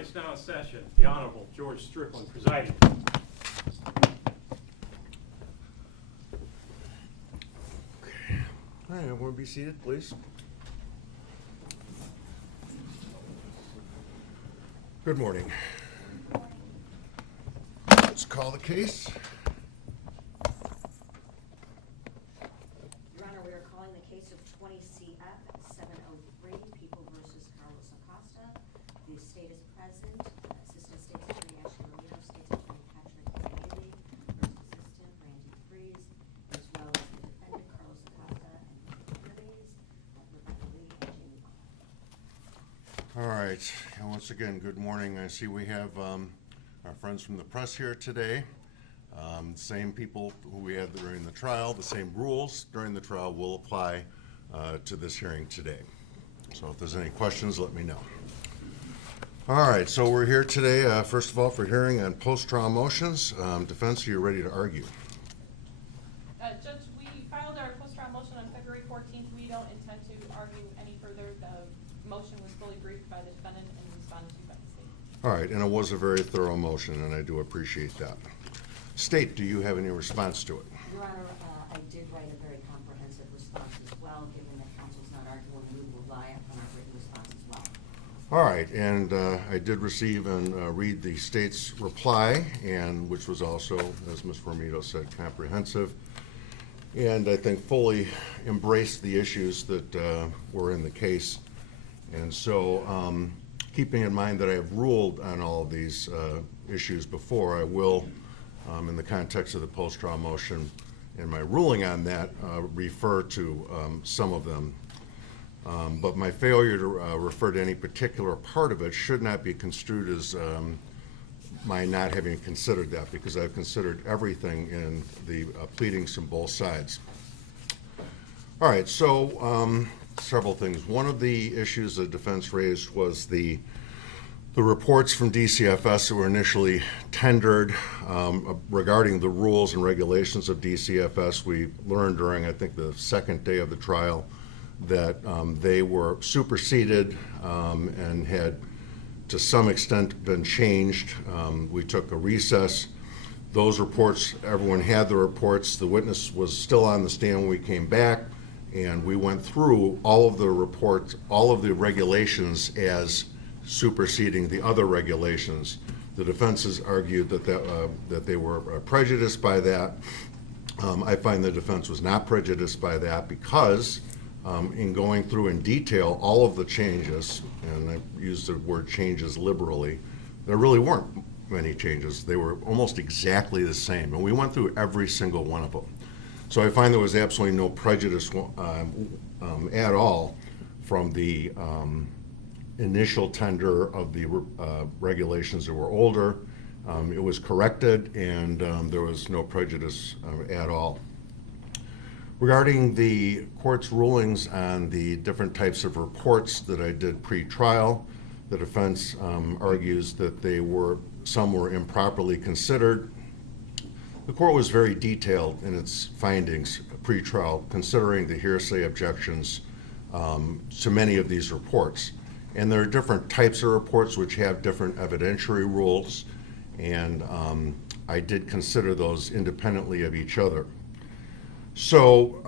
Tonight's now in session. The Honorable George Strickland presiding. Okay. All right, everyone be seated, please. Good morning. Let's call the case. Your Honor, we are calling the case of 20 CF 703, People versus Carlos Acosta. The state is present. Assistant State's Attorney Ashley Romero, State's Attorney Patrick Bailey, First Assistant Randy Freeze, as well as the defendant Carlos Acosta and the attorneys Rebecca Lee and Jamie Bond. All right, and once again, good morning. I see we have our friends from the press here today. Same people who we had during the trial, the same rules during the trial will apply to this hearing today. So if there's any questions, let me know. All right, so we're here today, first of all, for hearing on post-trial motions. Defense, are you ready to argue? Judge, we filed our post-trial motion on February 14th. We don't intend to argue any further. The motion was fully briefed by the defendant and responded to by the state. All right, and it was a very thorough motion, and I do appreciate that. State, do you have any response to it? Your Honor, I did write a very comprehensive response as well. Given that counsel's not arguing, we will rely on our written response as well. All right, and I did receive and read the state's reply, and which was also, as Ms. Romero said, comprehensive, and I think fully embraced the issues that were in the case. And so, keeping in mind that I have ruled on all of these issues before, I will, in the context of the post-trial motion and my ruling on that, refer to some of them. But my failure to refer to any particular part of it should not be construed as my not having considered that, because I've considered everything in the pleadings from both sides. All right, so several things. One of the issues the defense raised was the reports from DCFS that were initially tendered regarding the rules and regulations of DCFS. We learned during, I think, the second day of the trial that they were superseded and had, to some extent, been changed. We took a recess. Those reports, everyone had the reports. The witness was still on the stand when we came back, and we went through all of the reports, all of the regulations as superseding the other regulations. The defense has argued that they were prejudiced by that. I find the defense was not prejudiced by that because in going through in detail all of the changes, and I use the word changes liberally, there really weren't many changes. They were almost exactly the same, and we went through every single one of them. So I find there was absolutely no prejudice at all from the initial tender of the regulations that were older. It was corrected, and there was no prejudice at all. Regarding the court's rulings on the different types of reports that I did pre-trial, the defense argues that some were improperly considered. The court was very detailed in its findings pre-trial, considering the hearsay objections to many of these reports. And there are different types of reports which have different evidentiary rules, and I did consider those independently of each other. So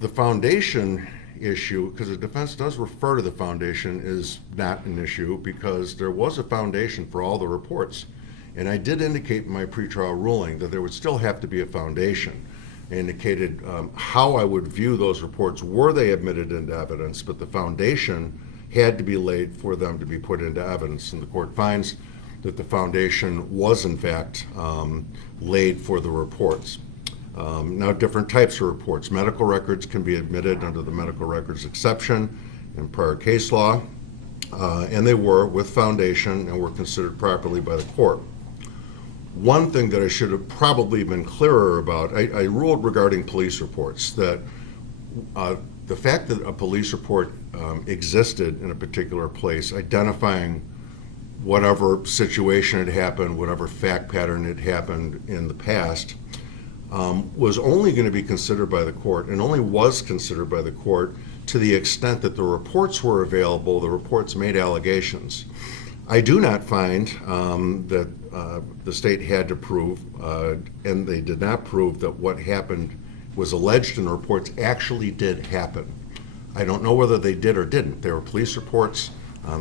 the foundation issue, because the defense does refer to the foundation, is not an issue because there was a foundation for all the reports. And I did indicate in my pretrial ruling that there would still have to be a foundation. I indicated how I would view those reports were they admitted into evidence, but the foundation had to be laid for them to be put into evidence. And the court finds that the foundation was in fact laid for the reports. Now, different types of reports. Medical records can be admitted under the medical records exception in prior case law, and they were with foundation and were considered properly by the court. One thing that I should have probably been clearer about, I ruled regarding police reports that the fact that a police report existed in a particular place, identifying whatever situation had happened, whatever fact pattern had happened in the past, was only going to be considered by the court, and only was considered by the court to the extent that the reports were available, the reports made allegations. I do not find that the state had to prove, and they did not prove, that what happened was alleged in the reports actually did happen. I don't know whether they did or didn't. There were police reports.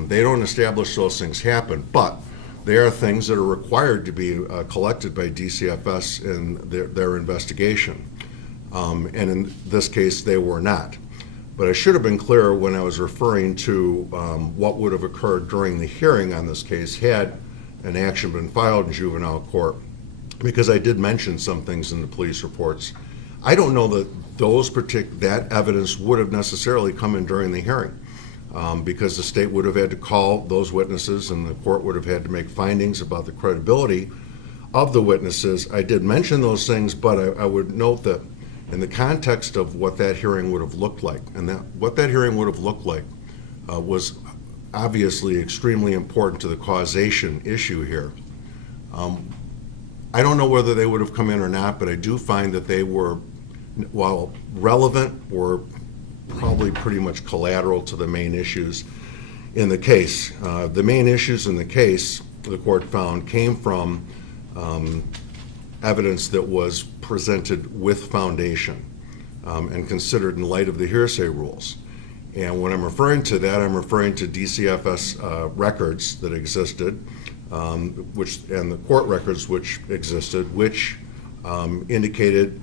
They don't establish those things happen, but they are things that are required to be collected by DCFS in their investigation. And in this case, they were not. But I should have been clear when I was referring to what would have occurred during the hearing on this case had an action been filed in juvenile court, because I did mention some things in the police reports. I don't know that that evidence would have necessarily come in during the hearing, because the state would have had to call those witnesses and the court would have had to make findings about the credibility of the witnesses. I did mention those things, but I would note that in the context of what that hearing would have looked like, and what that hearing would have looked like was obviously extremely important to the causation issue here. I don't know whether they would have come in or not, but I do find that they were, while relevant, were probably pretty much collateral to the main issues in the case. The main issues in the case, the court found, came from evidence that was presented with foundation and considered in light of the hearsay rules. And when I'm referring to that, I'm referring to DCFS records that existed, and the court records which existed, which indicated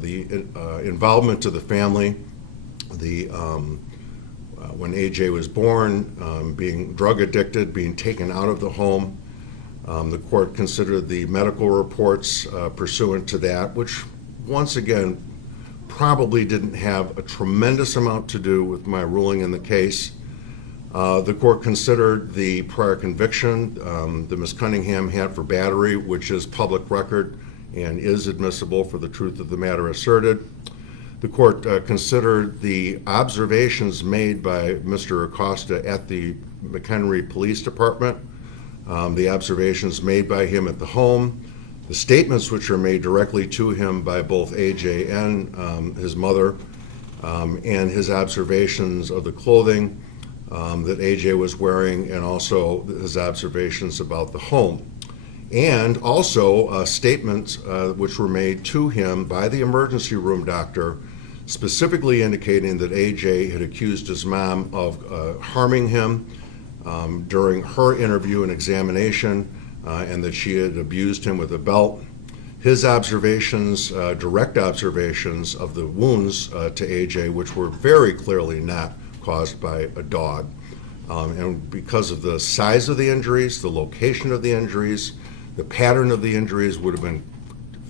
the involvement of the family, when AJ was born, being drug addicted, being taken out of the home. The court considered the medical reports pursuant to that, which once again probably didn't have a tremendous amount to do with my ruling in the case. The court considered the prior conviction that Ms. Cunningham had for battery, which is public record and is admissible for the truth of the matter asserted. The court considered the observations made by Mr. Acosta at the McHenry Police Department, the observations made by him at the home, the statements which are made directly to him by both AJ and his mother, and his observations of the clothing that AJ was wearing, and also his observations about the home. And also statements which were made to him by the emergency room doctor, specifically indicating that AJ had accused his mom of harming him during her interview and examination, and that she had abused him with a belt. His observations, direct observations of the wounds to AJ, which were very clearly not caused by a dog. And because of the size of the injuries, the location of the injuries, the pattern of the injuries would have been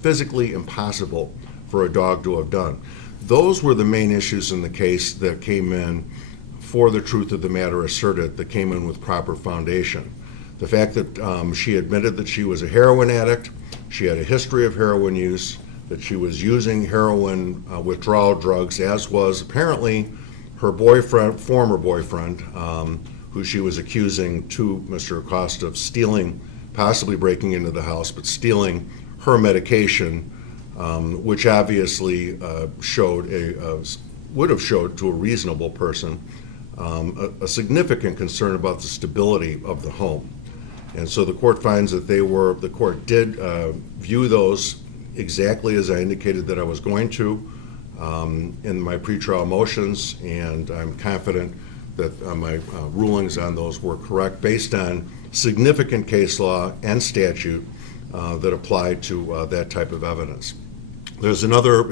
physically impossible for a dog to have done. Those were the main issues in the case that came in for the truth of the matter asserted, that came in with proper foundation. The fact that she admitted that she was a heroin addict, she had a history of heroin use, that she was using heroin withdrawal drugs, as was apparently her boyfriend, former boyfriend, who she was accusing to Mr. Acosta of stealing, possibly breaking into the house, but stealing her medication, which obviously would have showed to a reasonable person a significant concern about the stability of the home. And so the court finds that the court did view those exactly as I indicated that I was going to in my pretrial motions, and I'm confident that my rulings on those were correct based on significant case law and statute that apply to that type of evidence. There's another,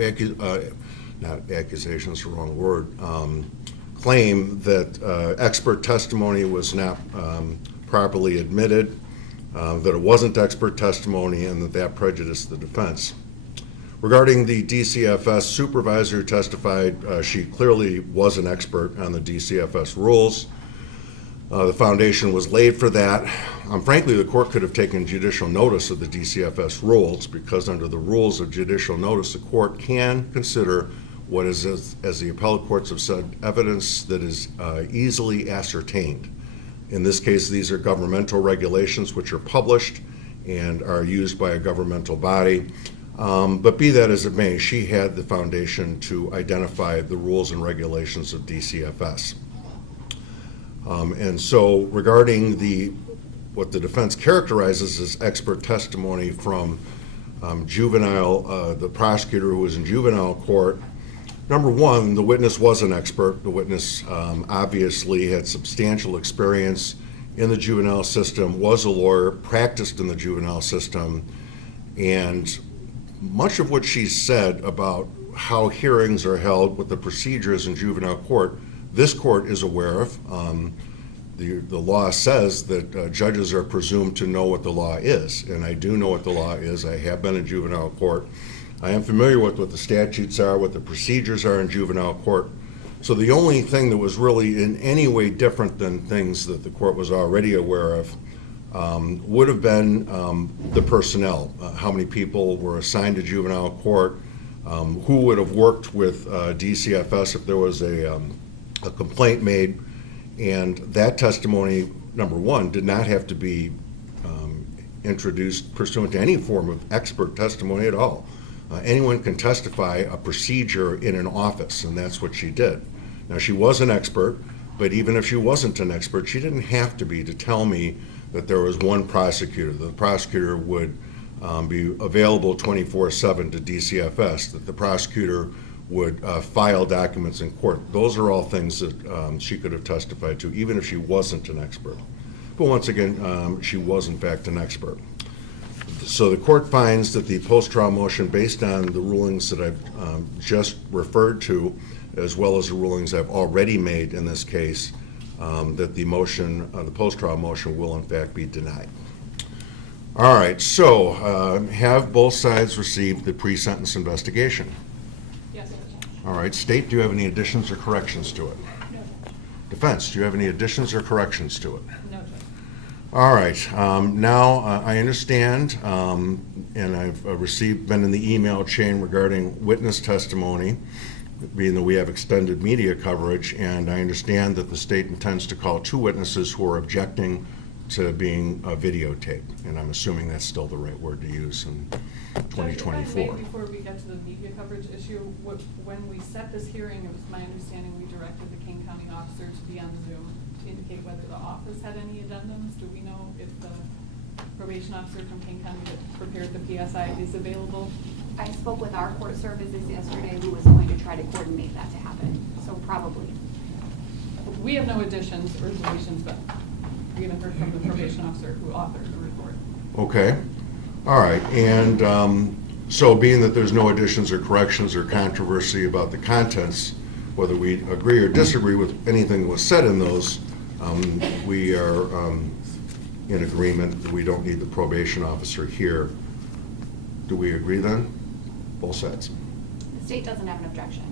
not accusation, is the wrong word, claim that expert testimony was not properly admitted, that it wasn't expert testimony, and that prejudiced the defense. Regarding the DCFS supervisor who testified, she clearly was an expert on the DCFS rules. The foundation was laid for that. Frankly, the court could have taken judicial notice of the DCFS rules, because under the rules of judicial notice, the court can consider what is, as the appellate courts have said, evidence that is easily ascertained. In this case, these are governmental regulations which are published and are used by a governmental body. But be that as it may, she had the foundation to identify the rules and regulations of DCFS. And so regarding what the defense characterizes as expert testimony from the prosecutor who was in juvenile court. Number one, the witness was an expert. The witness obviously had substantial experience in the juvenile system, was a lawyer, practiced in the juvenile system, and much of what she said about how hearings are held, what the procedures in juvenile court, this court is aware of. The law says that judges are presumed to know what the law is, and I do know what the law is. I have been in juvenile court. I am familiar with what the statutes are, what the procedures are in juvenile court. So the only thing that was really in any way different than things that the court was already aware of would have been the personnel, how many people were assigned to juvenile court, who would have worked with DCFS if there was a complaint made, and that testimony, number one, did not have to be introduced pursuant to any form of expert testimony at all. Anyone can testify a procedure in an office, and that's what she did. Now, she was an expert, but even if she wasn't an expert, she didn't have to be to tell me that there was one prosecutor. The prosecutor would be available 24/7 to DCFS, that the prosecutor would file documents in court. Those are all things that she could have testified to, even if she wasn't an expert. But once again, she was in fact an expert. So the court finds that the post-trial motion, based on the rulings that I've just referred to, as well as the rulings I've already made in this case, that the motion, the post-trial motion, will in fact be denied. All right, so have both sides received the pre-sentence investigation? Yes, Judge. All right, State, do you have any additions or corrections to it? No, Judge. Defense, do you have any additions or corrections to it? No, Judge. All right, now I understand, and I've been in the email chain regarding witness testimony, being that we have extended media coverage, and I understand that the state intends to call 2 witnesses who are objecting to being videotaped, and I'm assuming that's still the right word to use in 2024. Judge, if I may, before we get to the media coverage issue, when we set this hearing, it was my understanding we directed the King County officer to be on Zoom to indicate whether the office had any addendums. Do we know if the probation officer from King County that prepared the PSI is available? I spoke with our court services yesterday, who was going to try to coordinate that to happen, so probably. We have no additions or deletions, but we haven't heard from the probation officer who authored the report. Okay, all right, and so being that there's no additions or corrections or controversy about the contents, whether we agree or disagree with anything that was said in those, we are in agreement that we don't need the probation officer here. Do we agree then? Both sides? The state doesn't have an objection.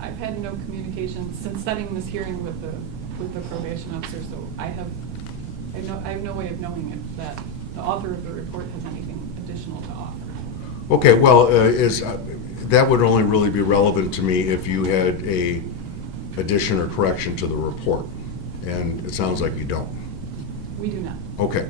I've had no communication since setting this hearing with the probation officer, so I have no way of knowing if that the author of the report has anything additional to offer. Okay, well, that would only really be relevant to me if you had a addition or correction to the report, and it sounds like you don't. We do not. Okay.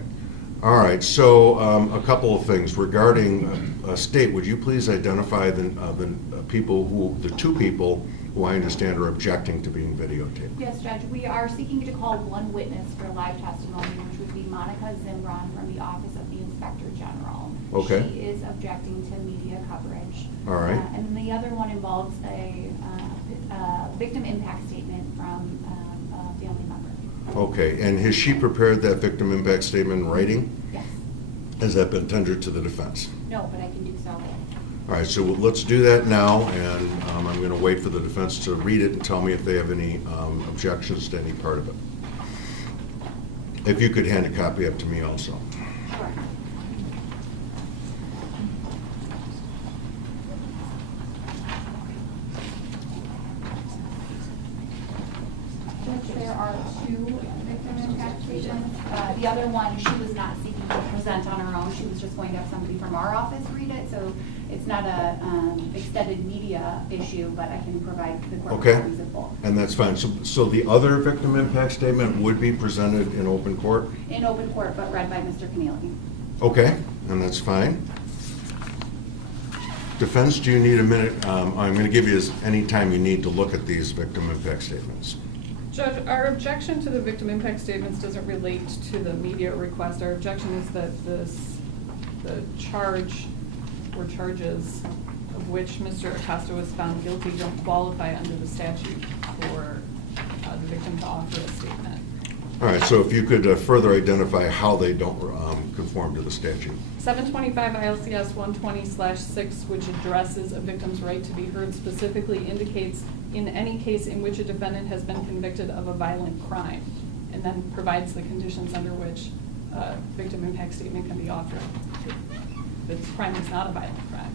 All right, so a couple of things regarding State. Would you please identify the the 2 people who I understand are objecting to being videotaped? Yes, Judge, we are seeking to call 1 witness for live testimony, which would be Monica Zimron from the Office of the Inspector General. Okay. She is objecting to media coverage. All right. And then the other one involves a victim impact statement from a family member. Okay, and has she prepared that victim impact statement in writing? Yes. Has that been tendered to the defense? No, but I can do so. All right, so let's do that now, and I'm going to wait for the defense to read it and tell me if they have any objections to any part of it. If you could hand a copy up to me also. Sure. There are 2 victim impact statements. The other one, she was not seeking to present on her own. She was just going to have somebody from our office read it. So it's not a extended media issue, but I can provide the court Okay, copies of both. and that's fine. So the other victim impact statement would be presented in open court? In open court, but read by Mr. Keneally. Okay, and that's fine. Defense, do you need a minute? I'm going to give you any time you need to look at these victim impact statements. Judge, our objection to the victim impact statements doesn't relate to the media request. Our objection is that the charge or charges of which Mr. Acosta was found guilty don't qualify under the statute for the victim to offer a statement. All right, so if you could further identify how they don't conform to the statute. 725 ILCS 120/6, which addresses a victim's right to be heard, specifically indicates in any case in which a defendant has been convicted of a violent crime, and then provides the conditions under which a victim impact statement can be offered. This crime is not a violent crime.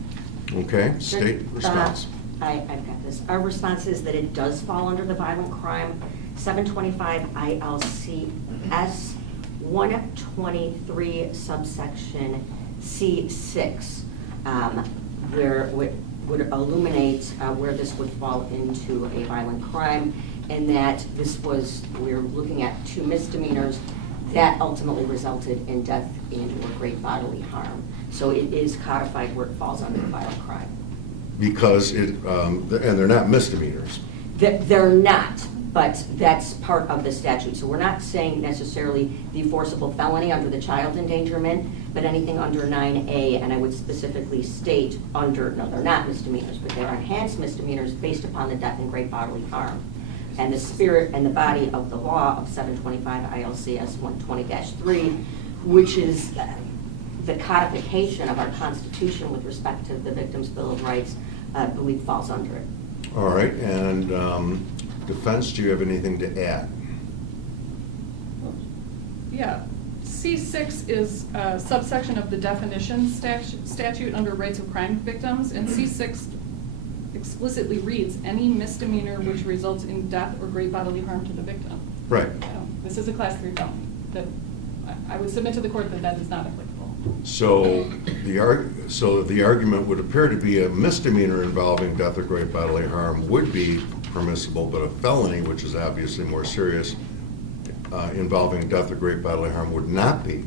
Okay, state response. I've got this. Our response is that it does fall under the violent crime. 725 ILCS 123 subsection C6, where it would illuminate where this would fall into a violent crime, and that we're looking at 2 misdemeanors that ultimately resulted in death and/or great bodily harm. So it is codified where it falls under the violent crime. Because and they're not misdemeanors. They're not, but that's part of the statute. So we're not saying necessarily the forcible felony under the child endangerment, but anything under 9A, and I would specifically state no, they're not misdemeanors, but they're enhanced misdemeanors based upon the death and great bodily harm. And the spirit and the body of the law of 725 ILCS 120-3, which is the codification of our Constitution with respect to the Victims' Bill of Rights, I believe falls under it. All right, and defense, do you have anything to add? Yeah, C6 is a subsection of the definition statute under rights of crime victims, and C6 explicitly reads any misdemeanor which results in death or great bodily harm to the victim. Right. This is a class 3 felony. That I would submit to the court that is not applicable. So the argument would appear to be a misdemeanor involving death or great bodily harm would be permissible, but a felony, which is obviously more serious, involving death or great bodily harm would not be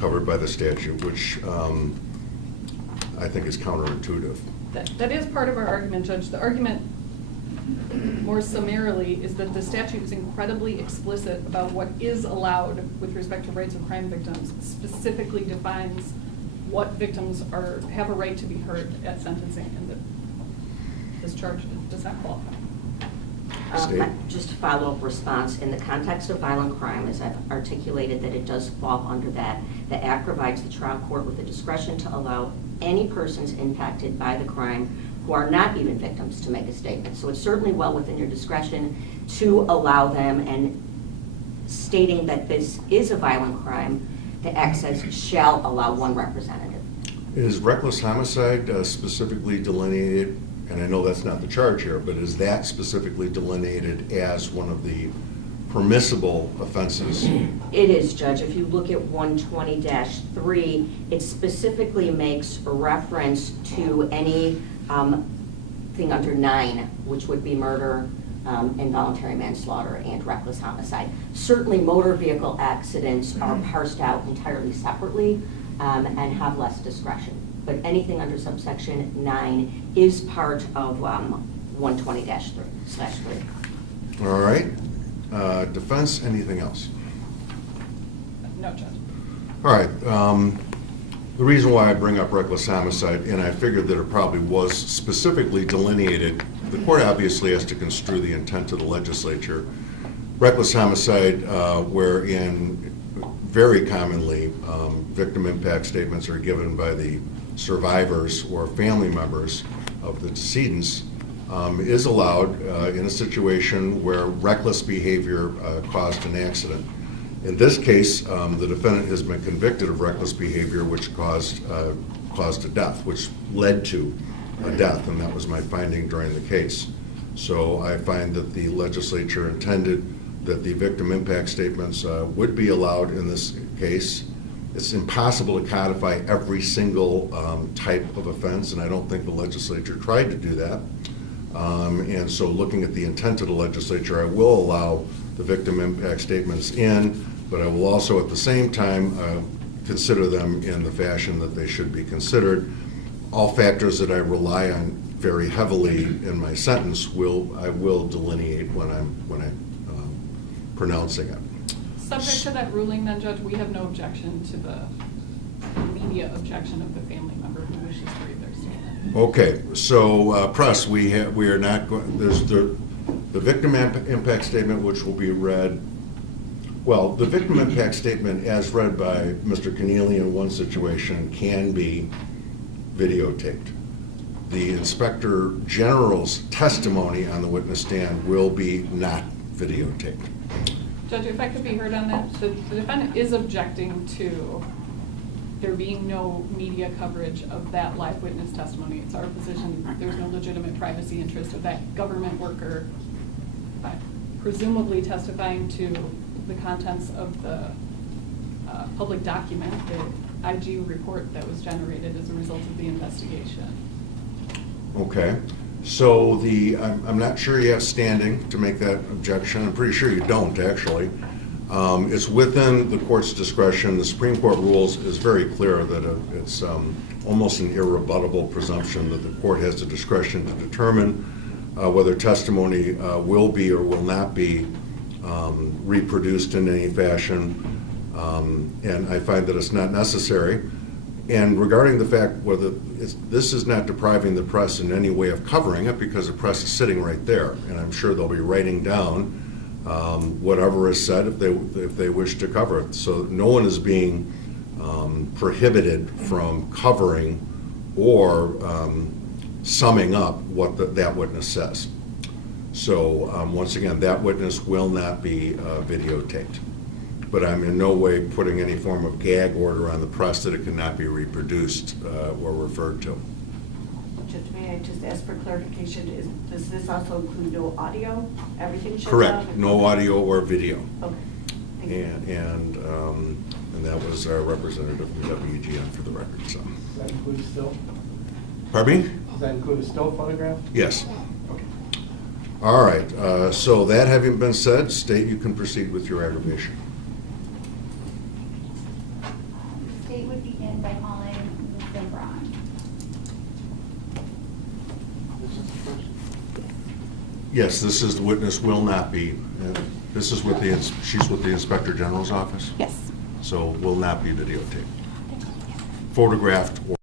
covered by the statute, which I think is counterintuitive. That is part of our argument, Judge. The argument, more summarily, is that the statute is incredibly explicit about what is allowed with respect to rights of crime victims. It specifically defines what victims have a right to be heard at sentencing, and that this charge does not qualify. Just a follow-up response. In the context of violent crime, as I've articulated that it does fall under that, the Act provides the trial court with the discretion to allow any persons impacted by the crime who are not even victims to make a statement. So it's certainly well within your discretion to allow them, and stating that this is a violent crime, the Act says shall allow one representative. Is reckless homicide specifically delineated, and I know that's not the charge here, but is that specifically delineated as one of the permissible offenses? It is, Judge. If you look at 120-3, it specifically makes a reference to any thing under 9, which would be murder, involuntary manslaughter, and reckless homicide. Certainly motor vehicle accidents are parsed out entirely separately and have less discretion. But anything under subsection 9 is part of 120-3/3. All right. Defense, anything else? No, Judge. All right. The reason why I bring up reckless homicide, and I figured that it probably was specifically delineated, the court obviously has to construe the intent of the legislature. Reckless homicide, wherein very commonly victim impact statements are given by the survivors or family members of the decedents, is allowed in a situation where reckless behavior caused an accident. In this case, the defendant has been convicted of reckless behavior which caused a death, which led to a death, and that was my finding during the case. So I find that the legislature intended that the victim impact statements would be allowed in this case. It's impossible to codify every single type of offense, and I don't think the legislature tried to do that. And so looking at the intent of the legislature, I will allow the victim impact statements in, but I will also at the same time consider them in the fashion that they should be considered. All factors that I rely on very heavily in my sentence I will delineate when I pronouncing it. Subject to that ruling then, Judge, we have no objection to the immediate objection of the family member who wishes to read their statement. Okay, so, press, we are not going, there's the victim impact statement, which will be read. Well, the victim impact statement, as read by Mr. Keneally in one situation, can be videotaped. The Inspector General's testimony on the witness stand will be not videotaped. Judge, if I could be heard on that, the defendant is objecting to there being no media coverage of that live witness testimony. It's our position there's no legitimate privacy interest of that government worker presumably testifying to the contents of the public document, the IG report that was generated as a result of the investigation. Okay, so I'm not sure you have standing to make that objection. I'm pretty sure you don't, actually. It's within the court's discretion. The Supreme Court rules is very clear that it's almost an irrebuttable presumption that the court has the discretion to determine whether testimony will be or will not be reproduced in any fashion, and I find that it's not necessary. And regarding the fact whether this is not depriving the press in any way of covering it, because the press is sitting right there, and I'm sure they'll be writing down whatever is said if they wish to cover it. So no one is being prohibited from covering or summing up what that witness says. So once again, that witness will not be videotaped. But I'm in no way putting any form of gag order on the press that it cannot be reproduced or referred to. Judge, may I just ask for clarification? Does this also include no audio? Everything shuts Correct. down? No audio or video. Okay. Thank you. And that was our representative from WBGM for the record. So. Does that include a still? Pardon me? Does that include a still photograph? Yes. Okay. All right. So that having been said, State, you can proceed with your aggravation. The state would begin by calling Ms. Braun. This is the first. Yes, this is the witness will not be. This is with she's with the Inspector General's office. Yes. So will not be videotaped, photographed, or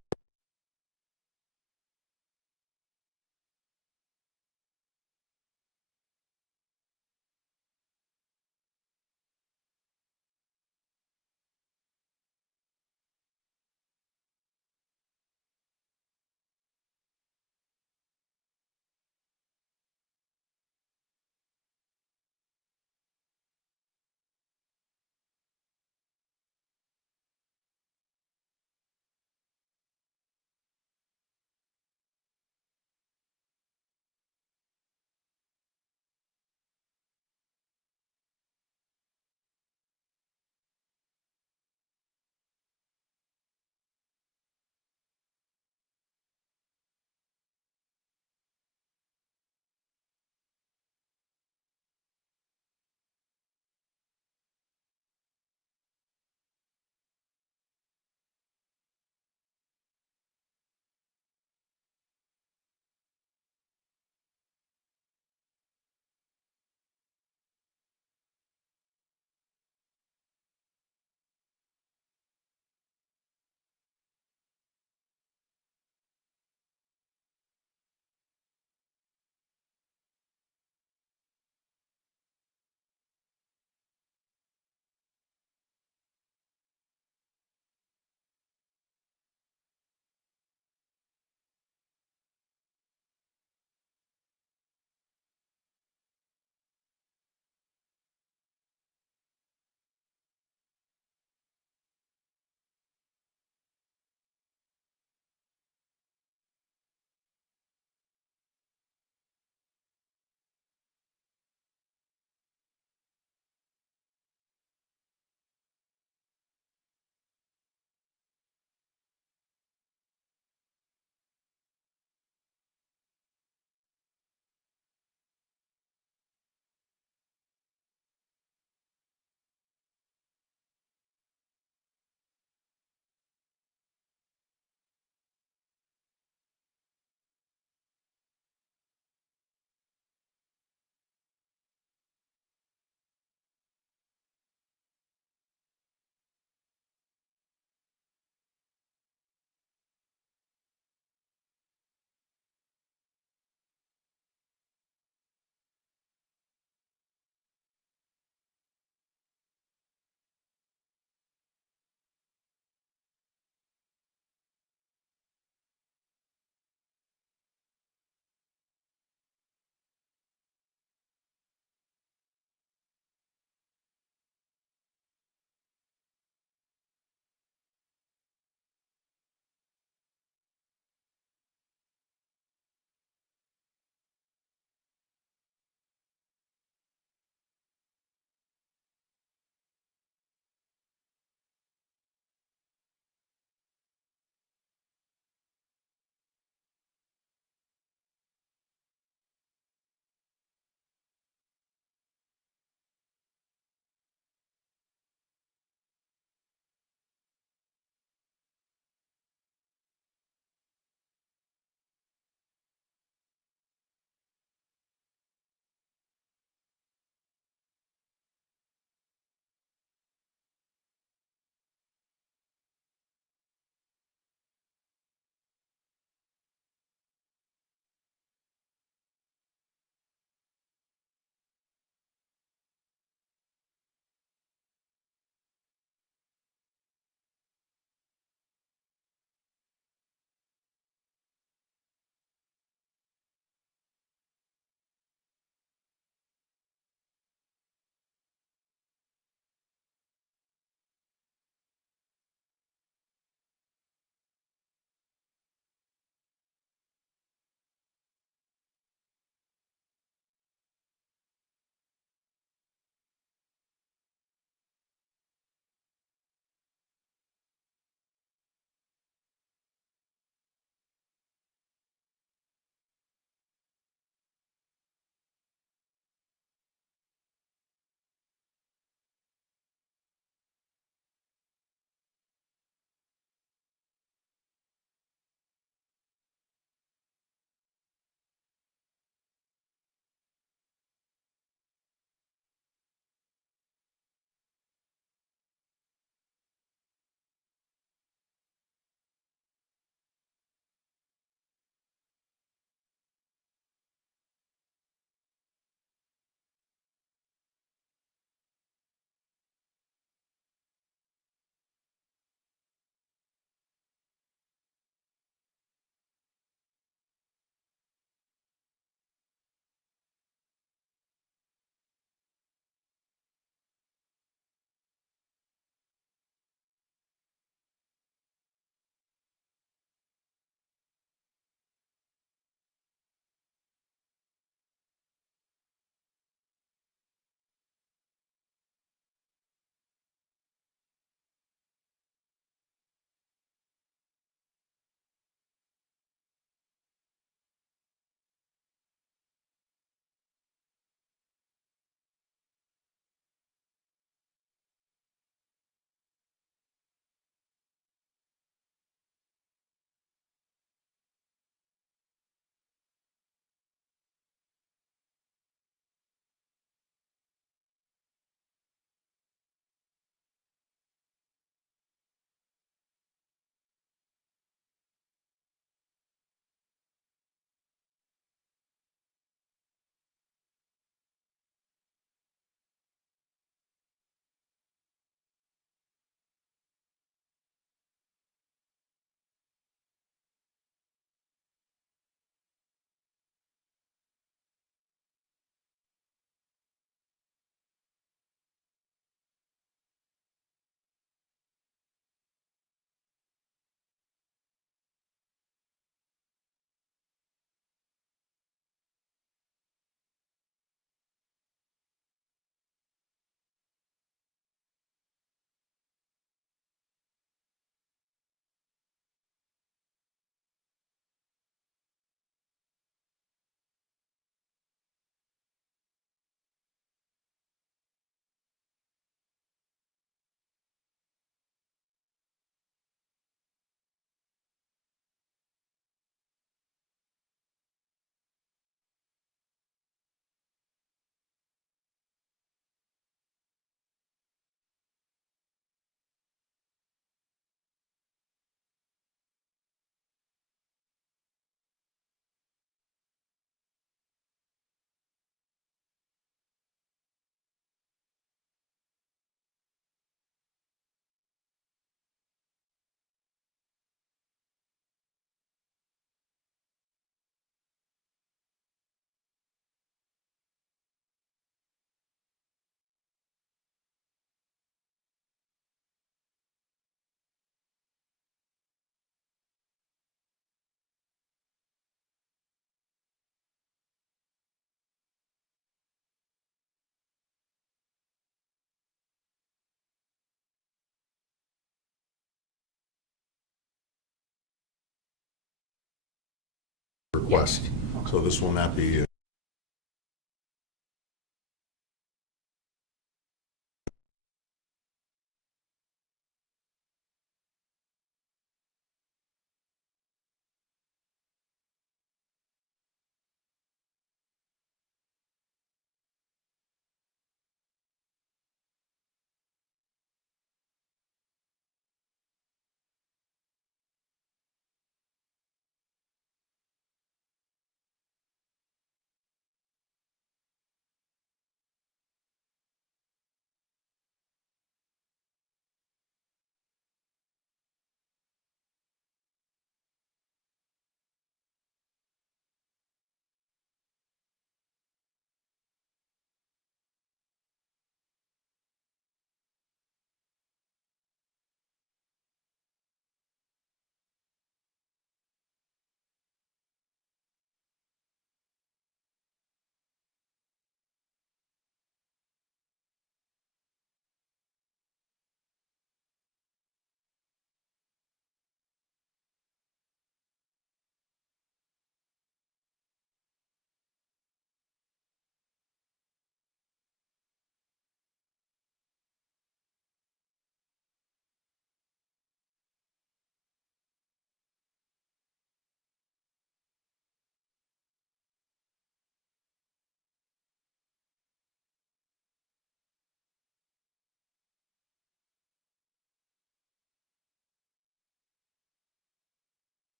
request. So this will not be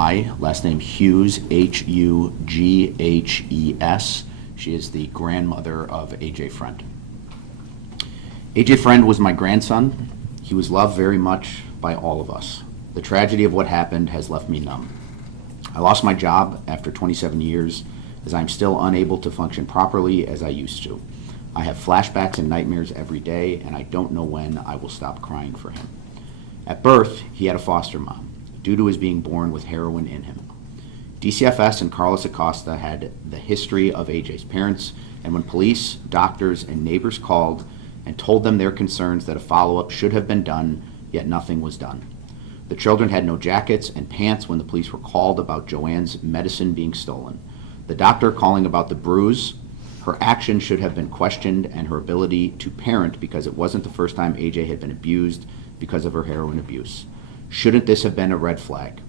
Last name Hughes, Hughes. She is the grandmother of AJ Freund. AJ Freund was my grandson. He was loved very much by all of us. The tragedy of what happened has left me numb. I lost my job after 27 years as I'm still unable to function properly as I used to. I have flashbacks and nightmares every day, and I don't know when I will stop crying for him. At birth, he had a foster mom, due to his being born with heroin in him. DCFS and Carlos Acosta had the history of AJ's parents, and when police, doctors, and neighbors called and told them their concerns that a follow-up should have been done, yet nothing was done. The children had no jackets and pants when the police were called about Joanne's medicine being stolen. The doctor calling about the bruise. Her action should have been questioned, and her ability to parent, because it wasn't the first time AJ had been abused because of her heroin abuse. Shouldn't this have been a red flag?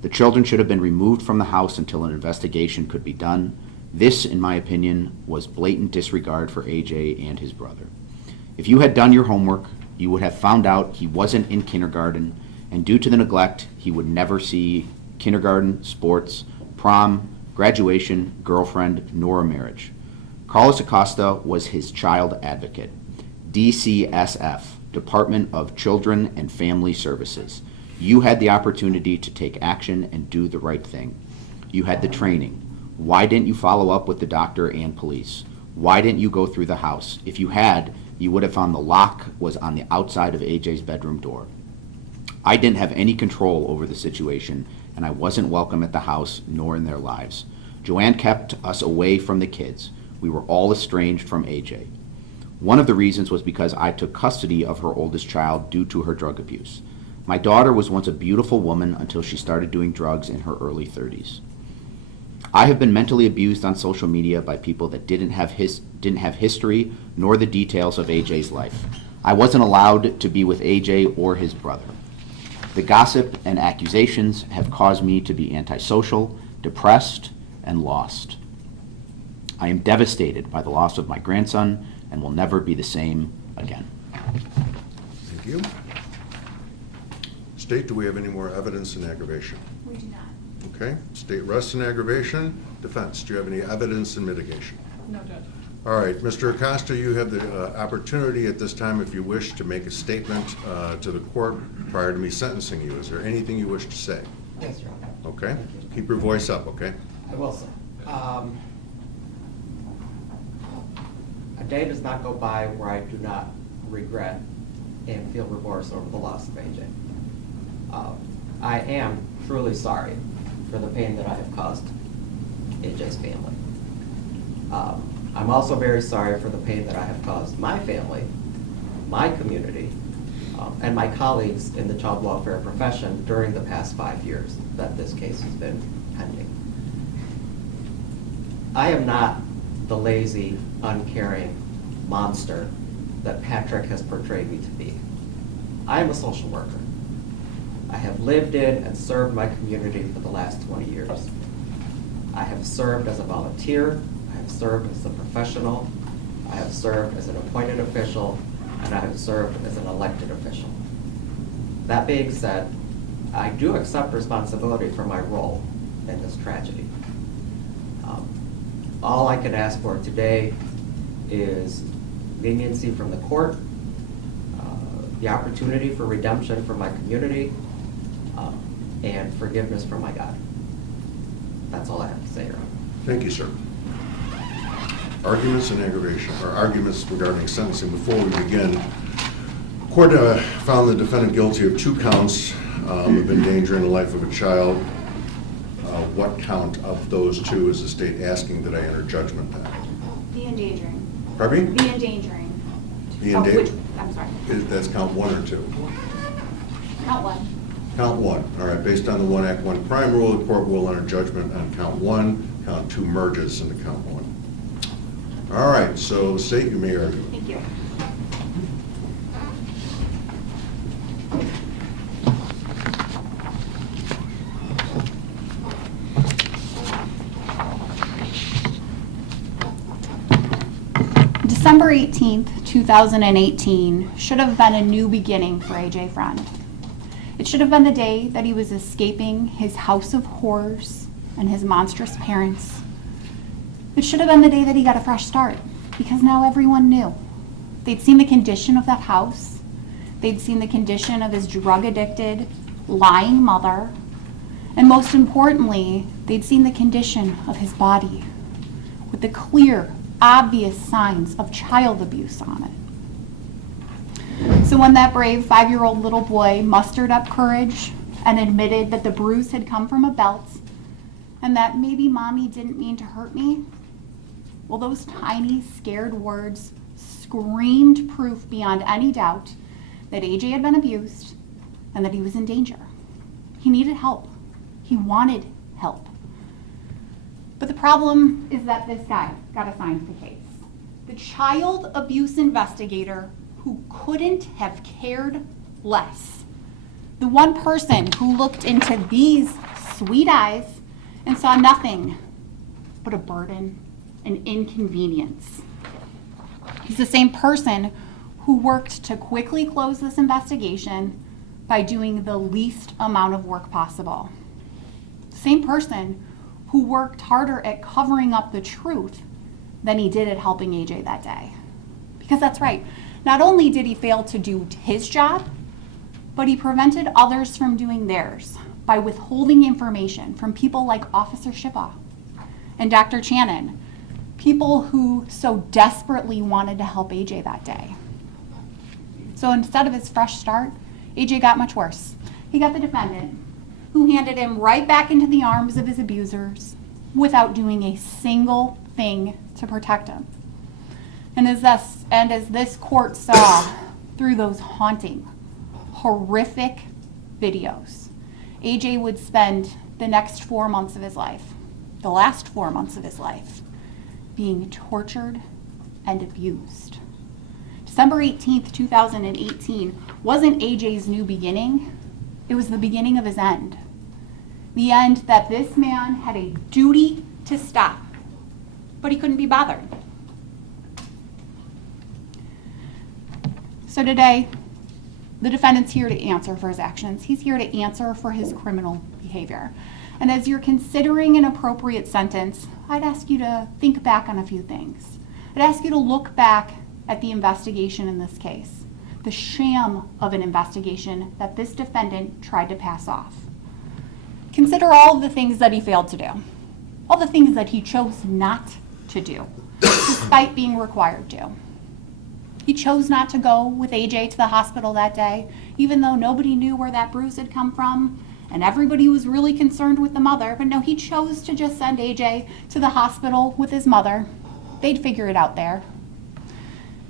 The children should have been removed from the house until an investigation could be done. This, in my opinion, was blatant disregard for AJ and his brother. If you had done your homework, you would have found out he wasn't in kindergarten, and due to the neglect, he would never see kindergarten, sports, prom, graduation, girlfriend, nor a marriage. Carlos Acosta was his child advocate. DCSF, Department of Children and Family Services. You had the opportunity to take action and do the right thing. You had the training. Why didn't you follow up with the doctor and police? Why didn't you go through the house? If you had, you would have found the lock was on the outside of AJ's bedroom door. I didn't have any control over the situation, and I wasn't welcome at the house nor in their lives. Joanne kept us away from the kids. We were all estranged from AJ. One of the reasons was because I took custody of her oldest child due to her drug abuse. My daughter was once a beautiful woman until she started doing drugs in her early 30s. I have been mentally abused on social media by people that didn't have history nor the details of AJ's life. I wasn't allowed to be with AJ or his brother. The gossip and accusations have caused me to be antisocial, depressed, and lost. I am devastated by the loss of my grandson and will never be the same again. Thank you. State, do we have any more evidence in aggravation? We do not. Okay. State rests in aggravation. Defense, do you have any evidence in mitigation? No, Judge. All right, Mr. Acosta, you have the opportunity at this time, if you wish, to make a statement to the court prior to me sentencing you. Is there anything you wish to say? Yes, Your Honor. Okay. Keep your voice up, okay? I will, sir. A day does not go by where I do not regret and feel remorse over the loss of AJ. I am truly sorry for the pain that I have caused AJ's family. I'm also very sorry for the pain that I have caused my family, my community, and my colleagues in the child welfare profession during the past 5 years that this case has been pending. I am not the lazy, uncaring monster that Patrick has portrayed me to be. I am a social worker. I have lived in and served my community for the last 20 years. I have served as a volunteer, I have served as a professional, I have served as an appointed official, and I have served as an elected official. That being said, I do accept responsibility for my role in this tragedy. All I can ask for today is leniency from the court, the opportunity for redemption for my community, and forgiveness from my God. That's all I have to say, Your Honor. Thank you, sir. Arguments in aggravation, or arguments regarding sentencing. Before we begin, court found the defendant guilty of 2 counts of endangering the life of a child. What count of those 2 is the state asking that I enter judgment on? The endangering. Pardon me? The endangering. The Oh, endanger- I'm sorry. That's count 1 or 2? Count 1. Count 1. All right, based on the 1 Act 1 crime rule, the court will enter judgment on count 1. Count 2 merges into count 1. All right, so state, you may argue. Thank you. December 18th, 2018 should have been a new beginning for AJ Freund. It should have been the day that he was escaping his house of horrors and his monstrous parents. It should have been the day that he got a fresh start, because now everyone knew. They'd seen the condition of that house. They'd seen the condition of his drug-addicted, lying mother. And most importantly, they'd seen the condition of his body with the clear, obvious signs of child abuse on it. So when that brave 5-year-old little boy mustered up courage and admitted that the bruise had come from a belt and that maybe mommy didn't mean to hurt me, well, those tiny, scared words screamed proof beyond any doubt that AJ had been abused and that he was in danger. He needed help. He wanted help. But the problem is that this guy got assigned the case. The child abuse investigator who couldn't have cared less. The one person who looked into these sweet eyes and saw nothing but a burden, an inconvenience. He's the same person who worked to quickly close this investigation by doing the least amount of work possible. Same person who worked harder at covering up the truth than he did at helping AJ that day. Because that's right, not only did he fail to do his job, but he prevented others from doing theirs by withholding information from people like Officer Shiba and Dr. Channon, people who so desperately wanted to help AJ that day. So instead of his fresh start, AJ got much worse. He got the defendant, who handed him right back into the arms of his abusers without doing a single thing to protect him. And as this court saw through those haunting, horrific videos, AJ would spend the next 4 months of his life, the last 4 months of his life, being tortured and abused. December 18th, 2018 wasn't AJ's new beginning, it was the beginning of his end. The end that this man had a duty to stop, but he couldn't be bothered. So today, the defendant's here to answer for his actions. He's here to answer for his criminal behavior. And as you're considering an appropriate sentence, I'd ask you to think back on a few things. I'd ask you to look back at the investigation in this case, the sham of an investigation that this defendant tried to pass off. Consider all of the things that he failed to do, all the things that he chose not to do, despite being required to. He chose not to go with AJ to the hospital that day, even though nobody knew where that bruise had come from, and everybody was really concerned with the mother. But no, he chose to just send AJ to the hospital with his mother. They'd figure it out there.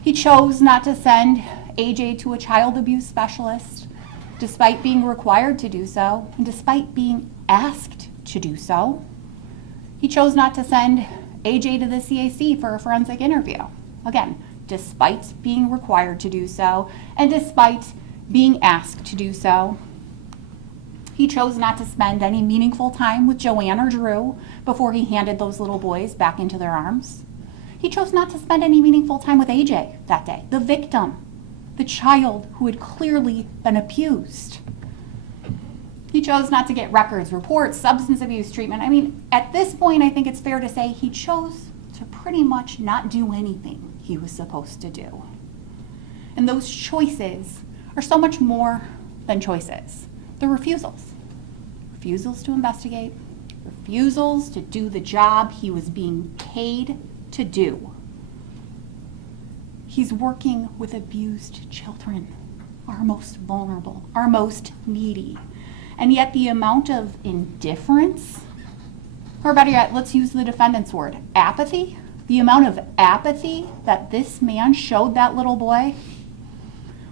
He chose not to send AJ to a child abuse specialist, despite being required to do so, and despite being asked to do so. He chose not to send AJ to the CAC for a forensic interview. Again, despite being required to do so, and despite being asked to do so. He chose not to spend any meaningful time with Joanne or Drew before he handed those little boys back into their arms. He chose not to spend any meaningful time with AJ that day, the victim, the child who had clearly been abused. He chose not to get records, reports, substance abuse treatment. I mean, at this point, I think it's fair to say he chose to pretty much not do anything he was supposed to do. And those choices are so much more than choices. They're refusals. Refusals to investigate, refusals to do the job he was being paid to do. He's working with abused children, our most vulnerable, our most needy. And yet the amount of indifference, or better yet, let's use the defendant's word, apathy, the amount of apathy that this man showed that little boy,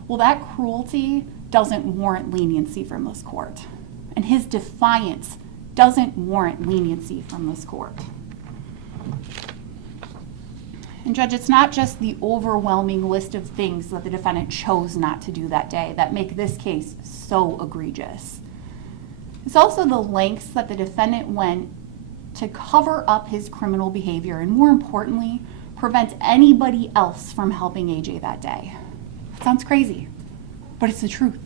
well, that cruelty doesn't warrant leniency from this court. And his defiance doesn't warrant leniency from this court. And Judge, it's not just the overwhelming list of things that the defendant chose not to do that day that make this case so egregious. It's also the lengths that the defendant went to cover up his criminal behavior and, more importantly, prevent anybody else from helping AJ that day. It sounds crazy, but it's the truth.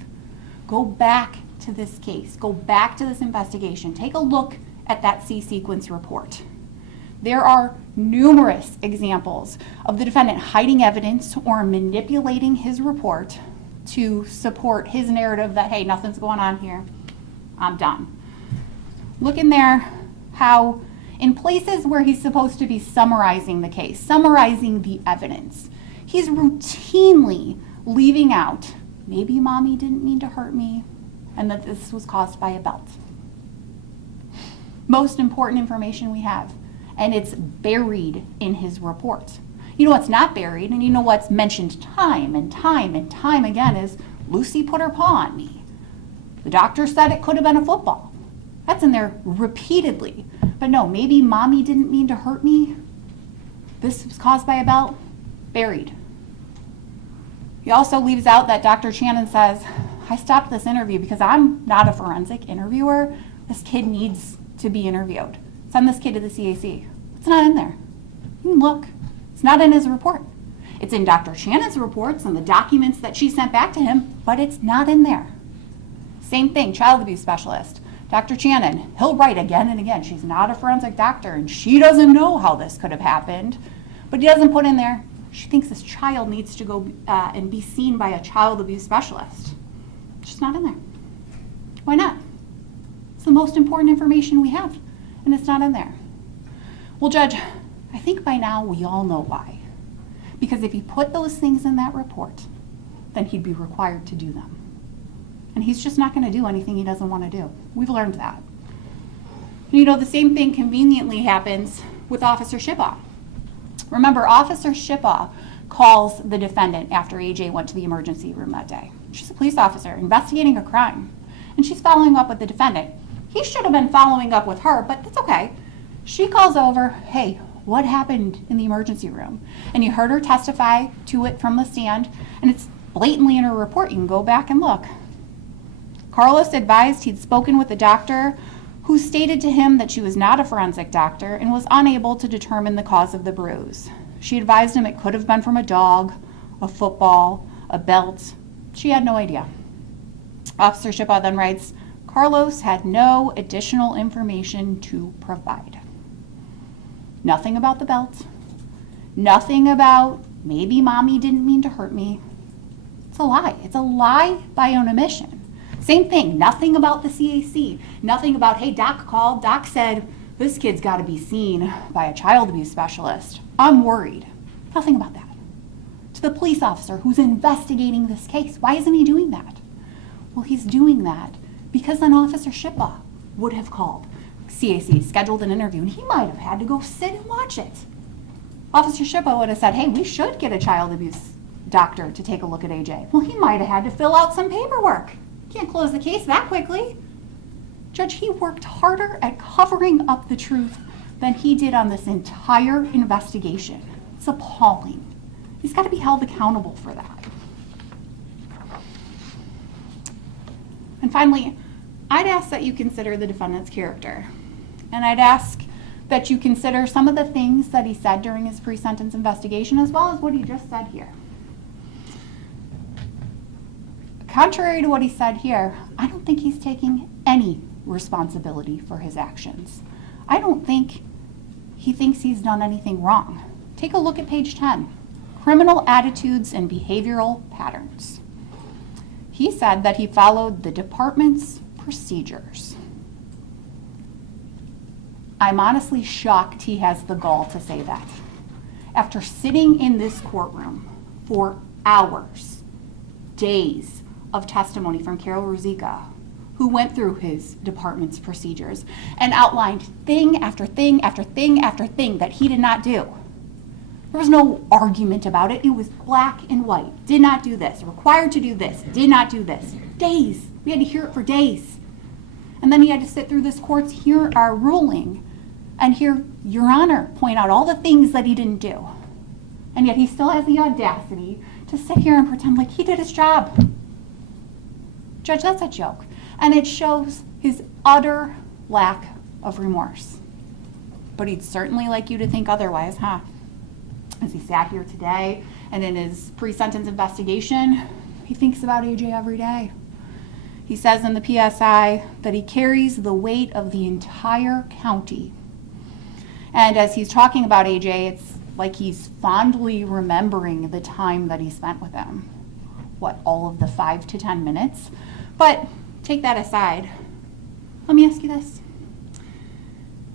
Go back to this case, go back to this investigation, take a look at that C-sequence report. There are numerous examples of the defendant hiding evidence or manipulating his report to support his narrative that, hey, nothing's going on here, I'm done. Look in there how in places where he's supposed to be summarizing the case, summarizing the evidence, he's routinely leaving out, maybe mommy didn't mean to hurt me, and that this was caused by a belt. Most important information we have, and it's buried in his report. You know what's not buried, and you know what's mentioned time and time and time again is, Lucy put her paw on me. The doctor said it could have been a football. That's in there repeatedly. But no, maybe mommy didn't mean to hurt me. This was caused by a belt. Buried. He also leaves out that Dr. Shannon says, I stopped this interview because I'm not a forensic interviewer. This kid needs to be interviewed. Send this kid to the CAC. It's not in there. You can look. It's not in his report. It's in Dr. Shannon's reports and the documents that she sent back to him, but it's not in there. Same thing, child abuse specialist. Dr. Shannon, he'll write again and again, she's not a forensic doctor and she doesn't know how this could have happened, but he doesn't put in there, she thinks this child needs to go and be seen by a child abuse specialist. It's just not in there. Why not? It's the most important information we have, and it's not in there. Well, Judge, I think by now we all know why. Because if he put those things in that report, then he'd be required to do them. And he's just not going to do anything he doesn't want to do. We've learned that. And you know, the same thing conveniently happens with Officer Shipaw. Remember, Officer Shipaw calls the defendant after AJ went to the emergency room that day. She's a police officer investigating a crime, and she's following up with the defendant. He should have been following up with her, but that's okay. She calls over, hey, what happened in the emergency room? And you heard her testify to it from the stand, and it's blatantly in her report. You can go back and look. Carlos advised he'd spoken with a doctor who stated to him that she was not a forensic doctor and was unable to determine the cause of the bruise. She advised him it could have been from a dog, a football, a belt. She had no idea. Officer Shipaw then writes, Carlos had no additional information to provide. Nothing about the belt. Nothing about maybe mommy didn't mean to hurt me. It's a lie. It's a lie by omission. Same thing, nothing about the CAC, nothing about, hey, doc called, doc said, this kid's got to be seen by a child abuse specialist. I'm worried. Nothing about that. To the police officer who's investigating this case, why isn't he doing that? Well, he's doing that because then Officer Shipaw would have called CAC, scheduled an interview, and he might have had to go sit and watch it. Officer Shipaw would have said, hey, we should get a child abuse doctor to take a look at AJ. Well, he might have had to fill out some paperwork. Can't close the case that quickly. Judge, he worked harder at covering up the truth than he did on this entire investigation. It's appalling. He's got to be held accountable for that. And finally, I'd ask that you consider the defendant's character. And I'd ask that you consider some of the things that he said during his pre-sentence investigation as well as what he just said here. Contrary to what he said here, I don't think he's taking any responsibility for his actions. I don't think he thinks he's done anything wrong. Take a look at page 10, criminal attitudes and behavioral patterns. He said that he followed the department's procedures. I'm honestly shocked he has the gall to say that. After sitting in this courtroom for hours, days, of testimony from Carol Ruzicka, who went through his department's procedures and outlined thing after thing after thing after thing that he did not do. There was no argument about it. It was black and white. Did not do this. Required to do this. Did not do this. Days. We had to hear it for days. And then he had to sit through this court's ruling and hear Your Honor point out all the things that he didn't do. And yet he still has the audacity to sit here and pretend like he did his job. Judge, that's a joke. And it shows his utter lack of remorse. But he'd certainly like you to think otherwise, huh? As he sat here today and in his pre-sentence investigation, he thinks about AJ every day. He says in the PSI that he carries the weight of the entire county. And as he's talking about AJ, it's like he's fondly remembering the time that he spent with him. What, all of the 5 to 10 minutes? But take that aside. Let me ask you this.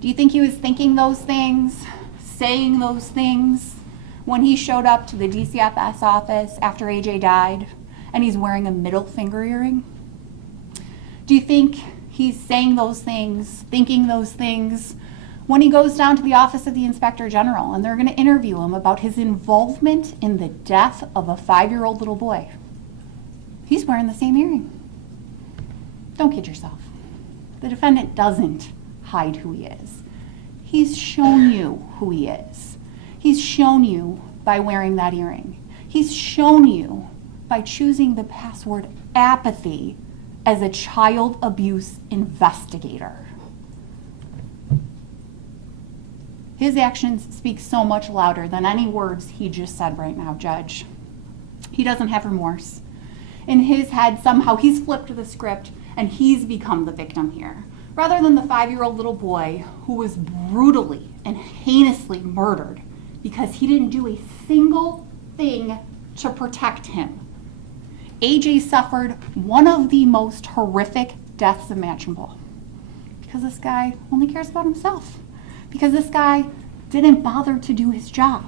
Do you think he was thinking those things, saying those things, when he showed up to the DCFS office after AJ died and he's wearing a middle finger earring? Do you think he's saying those things, thinking those things, when he goes down to the office of the Inspector General and they're going to interview him about his involvement in the death of a 5-year-old little boy? He's wearing the same earring. Don't kid yourself. The defendant doesn't hide who he is. He's shown you who he is. He's shown you by wearing that earring. He's shown you by choosing the password apathy as a child abuse investigator. His actions speak so much louder than any words he just said right now, Judge. He doesn't have remorse. In his head, somehow he's flipped the script and he's become the victim here, rather than the 5-year-old little boy who was brutally and heinously murdered because he didn't do a single thing to protect him. AJ suffered one of the most horrific deaths imaginable because this guy only cares about himself, because this guy didn't bother to do his job.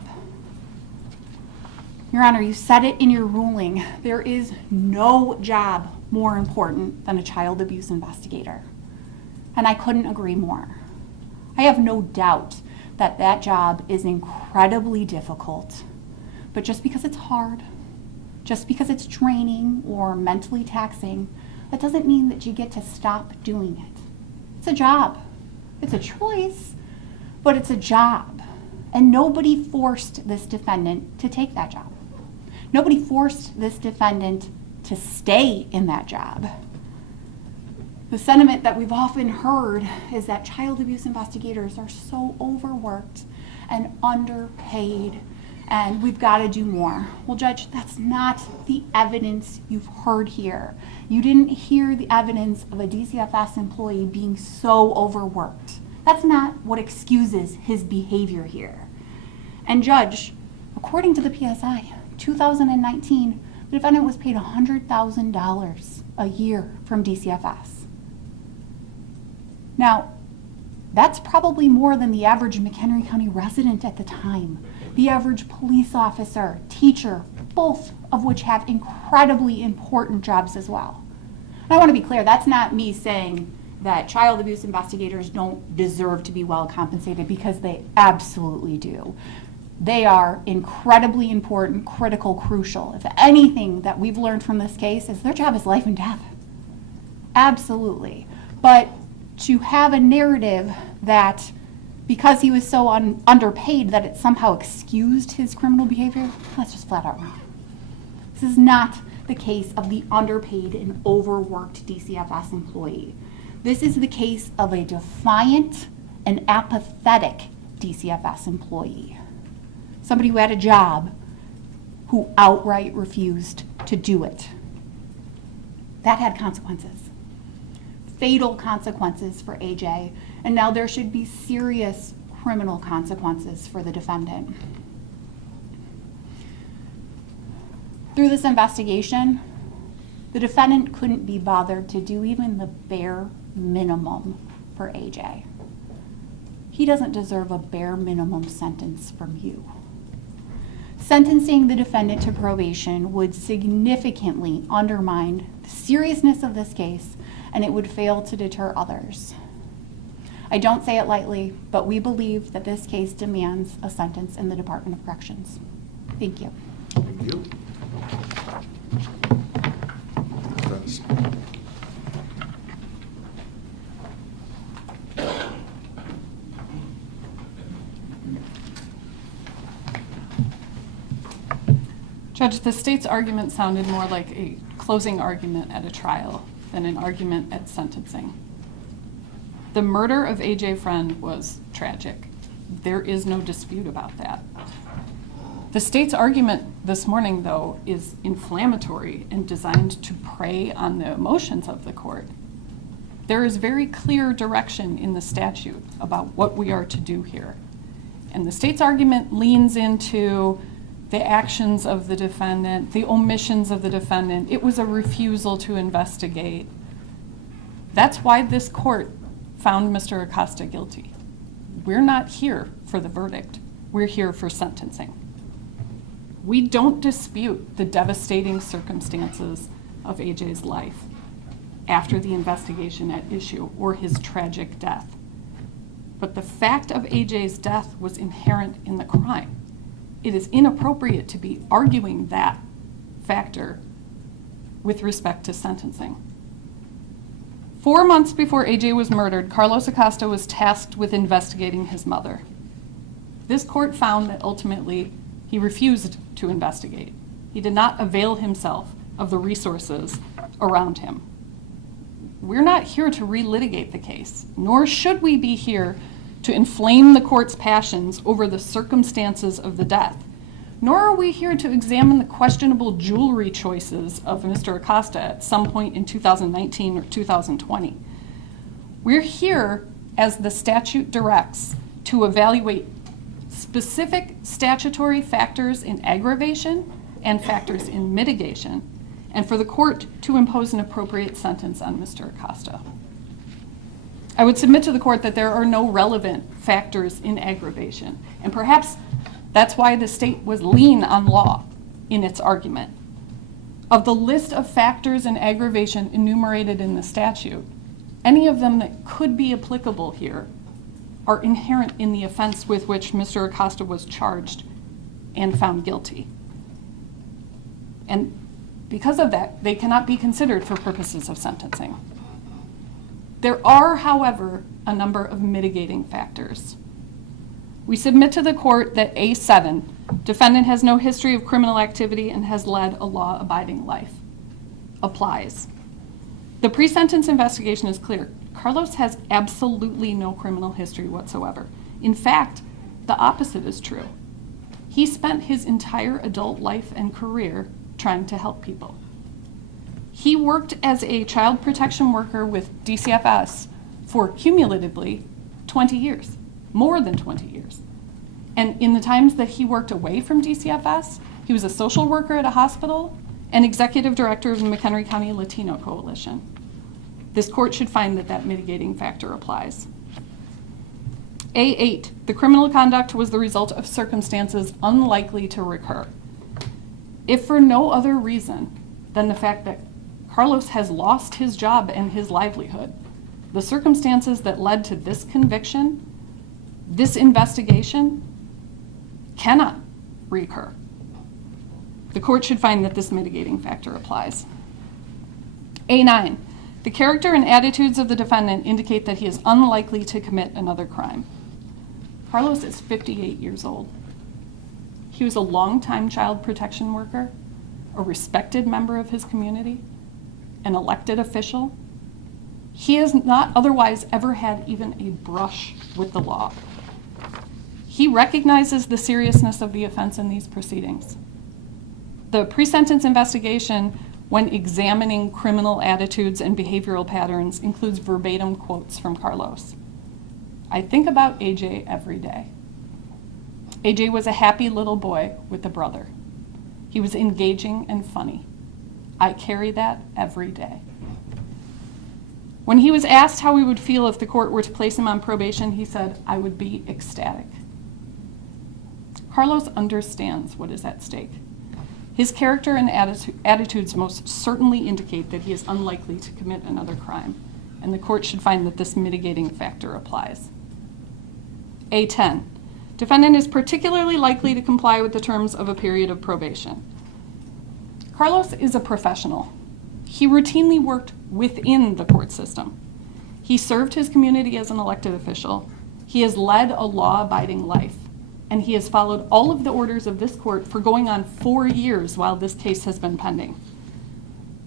Your Honor, you said it in your ruling. There is no job more important than a child abuse investigator. And I couldn't agree more. I have no doubt that that job is incredibly difficult. But just because it's hard, just because it's draining or mentally taxing, that doesn't mean that you get to stop doing it. It's a job. It's a choice, but it's a job. And nobody forced this defendant to take that job. Nobody forced this defendant to stay in that job. The sentiment that we've often heard is that child abuse investigators are so overworked and underpaid and we've got to do more. Well, Judge, that's not the evidence you've heard here. You didn't hear the evidence of a DCFS employee being so overworked. That's not what excuses his behavior here. And Judge, according to the PSI, 2019, the defendant was paid $100,000 a year from DCFS. Now, that's probably more than the average McHenry County resident at the time, the average police officer, teacher, both of which have incredibly important jobs as well. And I want to be clear, that's not me saying that child abuse investigators don't deserve to be well compensated, because they absolutely do. They are incredibly important, critical, crucial. If anything that we've learned from this case is their job is life and death. Absolutely. But to have a narrative that because he was so underpaid that it somehow excused his criminal behavior, that's just flat out wrong. This is not the case of the underpaid and overworked DCFS employee. This is the case of a defiant and apathetic DCFS employee. Somebody who had a job who outright refused to do it. That had consequences. Fatal consequences for AJ, and now there should be serious criminal consequences for the defendant. Through this investigation, the defendant couldn't be bothered to do even the bare minimum for AJ. He doesn't deserve a bare minimum sentence from you. Sentencing the defendant to probation would significantly undermine the seriousness of this case, and it would fail to deter others. I don't say it lightly, but we believe that this case demands a sentence in the Department of Corrections. Thank you. Thank you. Judge, the state's argument sounded more like a closing argument at a trial than an argument at sentencing. The murder of AJ Freund was tragic. There is no dispute about that. The state's argument this morning, though, is inflammatory and designed to prey on the emotions of the court. There is very clear direction in the statute about what we are to do here. And the state's argument leans into the actions of the defendant, the omissions of the defendant. It was a refusal to investigate. That's why this court found Mr. Acosta guilty. We're not here for the verdict. We're here for sentencing. We don't dispute the devastating circumstances of AJ's life after the investigation at issue or his tragic death. But the fact of AJ's death was inherent in the crime. It is inappropriate to be arguing that factor with respect to sentencing. 4 months before AJ was murdered, Carlos Acosta was tasked with investigating his mother. This court found that ultimately he refused to investigate. He did not avail himself of the resources around him. We're not here to relitigate the case, nor should we be here to inflame the court's passions over the circumstances of the death, nor are we here to examine the questionable jewelry choices of Mr. Acosta at some point in 2019 or 2020. We're here, as the statute directs, to evaluate specific statutory factors in aggravation and factors in mitigation, and for the court to impose an appropriate sentence on Mr. Acosta. I would submit to the court that there are no relevant factors in aggravation, and perhaps that's why the state was lean on law in its argument. Of the list of factors in aggravation enumerated in the statute, any of them that could be applicable here are inherent in the offense with which Mr. Acosta was charged and found guilty. And because of that, they cannot be considered for purposes of sentencing. There are, however, a number of mitigating factors. We submit to the court that A7, defendant has no history of criminal activity and has led a law-abiding life, applies. The pre-sentence investigation is clear. Carlos has absolutely no criminal history whatsoever. In fact, the opposite is true. He spent his entire adult life and career trying to help people. He worked as a child protection worker with DCFS for cumulatively 20 years, more than 20 years. And in the times that he worked away from DCFS, he was a social worker at a hospital and executive director of the McHenry County Latino Coalition. This court should find that that mitigating factor applies. A8, the criminal conduct was the result of circumstances unlikely to recur. If for no other reason than the fact that Carlos has lost his job and his livelihood, the circumstances that led to this conviction, this investigation, cannot recur. The court should find that this mitigating factor applies. A9, the character and attitudes of the defendant indicate that he is unlikely to commit another crime. Carlos is 58 years old. He was a longtime child protection worker, a respected member of his community, an elected official. He has not otherwise ever had even a brush with the law. He recognizes the seriousness of the offense in these proceedings. The pre-sentence investigation, when examining criminal attitudes and behavioral patterns, includes verbatim quotes from Carlos. I think about AJ every day. AJ was a happy little boy with a brother. He was engaging and funny. I carry that every day. When he was asked how he would feel if the court were to place him on probation, he said, "I would be ecstatic." Carlos understands what is at stake. His character and attitudes most certainly indicate that he is unlikely to commit another crime, and the court should find that this mitigating factor applies. A10, defendant is particularly likely to comply with the terms of a period of probation. Carlos is a professional. He routinely worked within the court system. He served his community as an elected official. He has led a law-abiding life, and he has followed all of the orders of this court for going on 4 years while this case has been pending.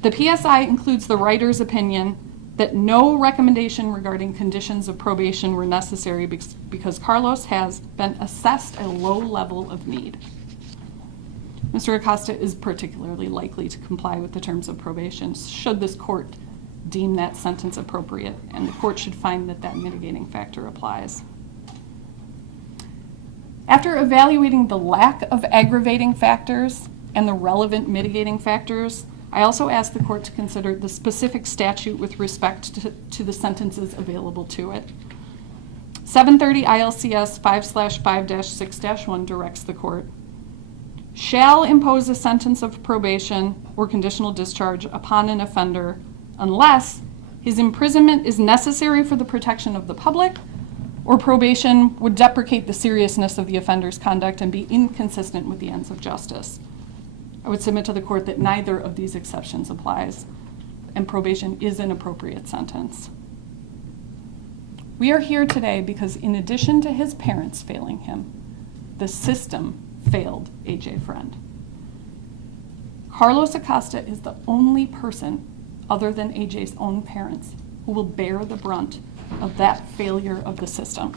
The PSI includes the writer's opinion that no recommendation regarding conditions of probation were necessary because Carlos has been assessed a low level of need. Mr. Acosta is particularly likely to comply with the terms of probation should this court deem that sentence appropriate, and the court should find that that mitigating factor applies. After evaluating the lack of aggravating factors and the relevant mitigating factors, I also asked the court to consider the specific statute with respect to the sentences available to it. 730 ILCS 5/5-6-1 directs the court, shall impose a sentence of probation or conditional discharge upon an offender unless his imprisonment is necessary for the protection of the public, or probation would deprecate the seriousness of the offender's conduct and be inconsistent with the ends of justice. I would submit to the court that neither of these exceptions applies, and probation is an appropriate sentence. We are here today because in addition to his parents failing him, the system failed AJ Freund. Carlos Acosta is the only person other than AJ's own parents who will bear the brunt of that failure of the system.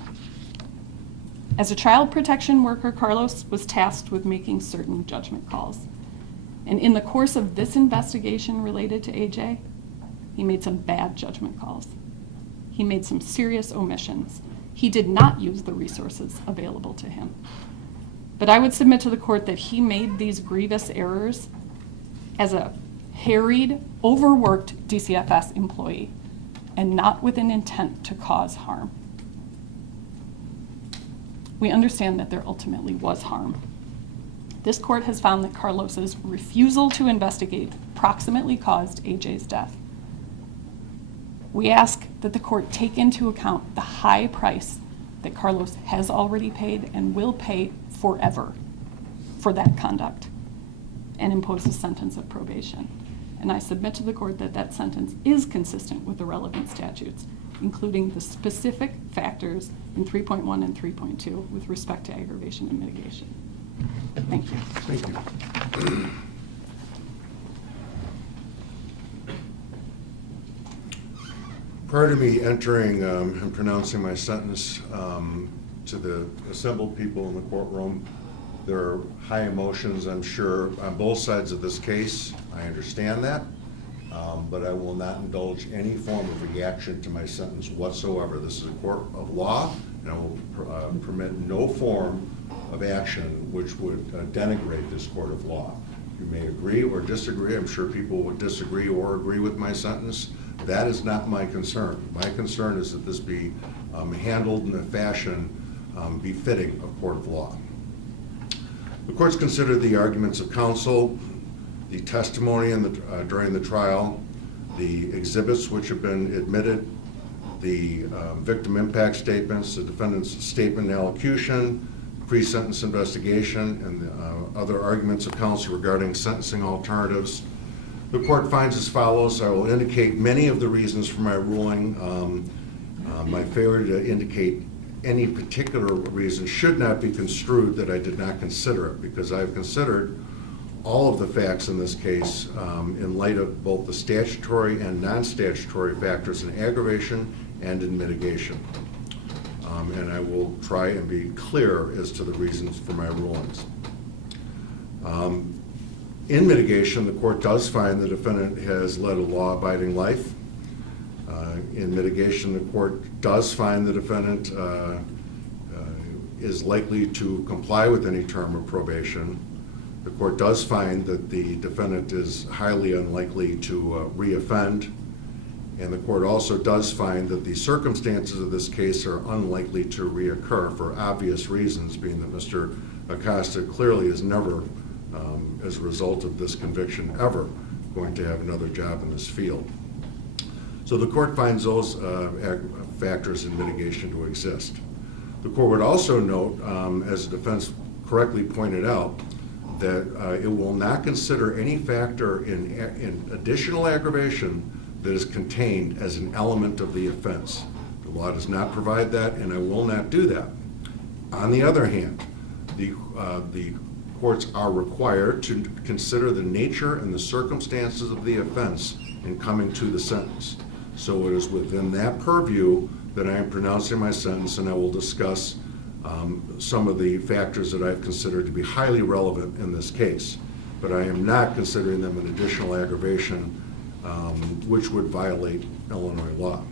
As a child protection worker, Carlos was tasked with making certain judgment calls. And in the course of this investigation related to AJ, he made some bad judgment calls. He made some serious omissions. He did not use the resources available to him. But I would submit to the court that he made these grievous errors as a harried, overworked DCFS employee, and not with an intent to cause harm. We understand that there ultimately was harm. This court has found that Carlos's refusal to investigate proximately caused AJ's death. We ask that the court take into account the high price that Carlos has already paid and will pay forever for that conduct, and impose a sentence of probation. And I submit to the court that that sentence is consistent with the relevant statutes, including the specific factors in 3.1 and 3.2 with respect to aggravation and mitigation. Thank you. Thank you. Prior to me entering and pronouncing my sentence to the assembled people in the courtroom, there are high emotions, I'm sure, on both sides of this case. I understand that, but I will not indulge any form of reaction to my sentence whatsoever. This is a court of law, and I will permit no form of action which would denigrate this court of law. You may agree or disagree. I'm sure people would disagree or agree with my sentence. That is not my concern. My concern is that this be handled in a fashion befitting a court of law. The court's considered the arguments of counsel, the testimony during the trial, the exhibits which have been admitted, the victim impact statements, the defendant's statement and allocution, pre-sentence investigation, and other arguments of counsel regarding sentencing alternatives. The court finds as follows. I will indicate many of the reasons for my ruling. My failure to indicate any particular reason should not be construed that I did not consider it, because I've considered all of the facts in this case in light of both the statutory and non-statutory factors in aggravation and in mitigation. And I will try and be clear as to the reasons for my rulings. In mitigation, the court does find the defendant has led a law-abiding life. In mitigation, the court does find the defendant is likely to comply with any term of probation. The court does find that the defendant is highly unlikely to reoffend. And the court also does find that the circumstances of this case are unlikely to reoccur for obvious reasons, being that Mr. Acosta clearly is never, as a result of this conviction, ever going to have another job in this field. So the court finds those factors in mitigation to exist. The court would also note, as the defense correctly pointed out, that it will not consider any factor in additional aggravation that is contained as an element of the offense. The law does not provide that, and I will not do that. On the other hand, the courts are required to consider the nature and the circumstances of the offense in coming to the sentence. So it is within that purview that I am pronouncing my sentence, and I will discuss some of the factors that I've considered to be highly relevant in this case. but I am not considering them an additional aggravation, which would violate Illinois law.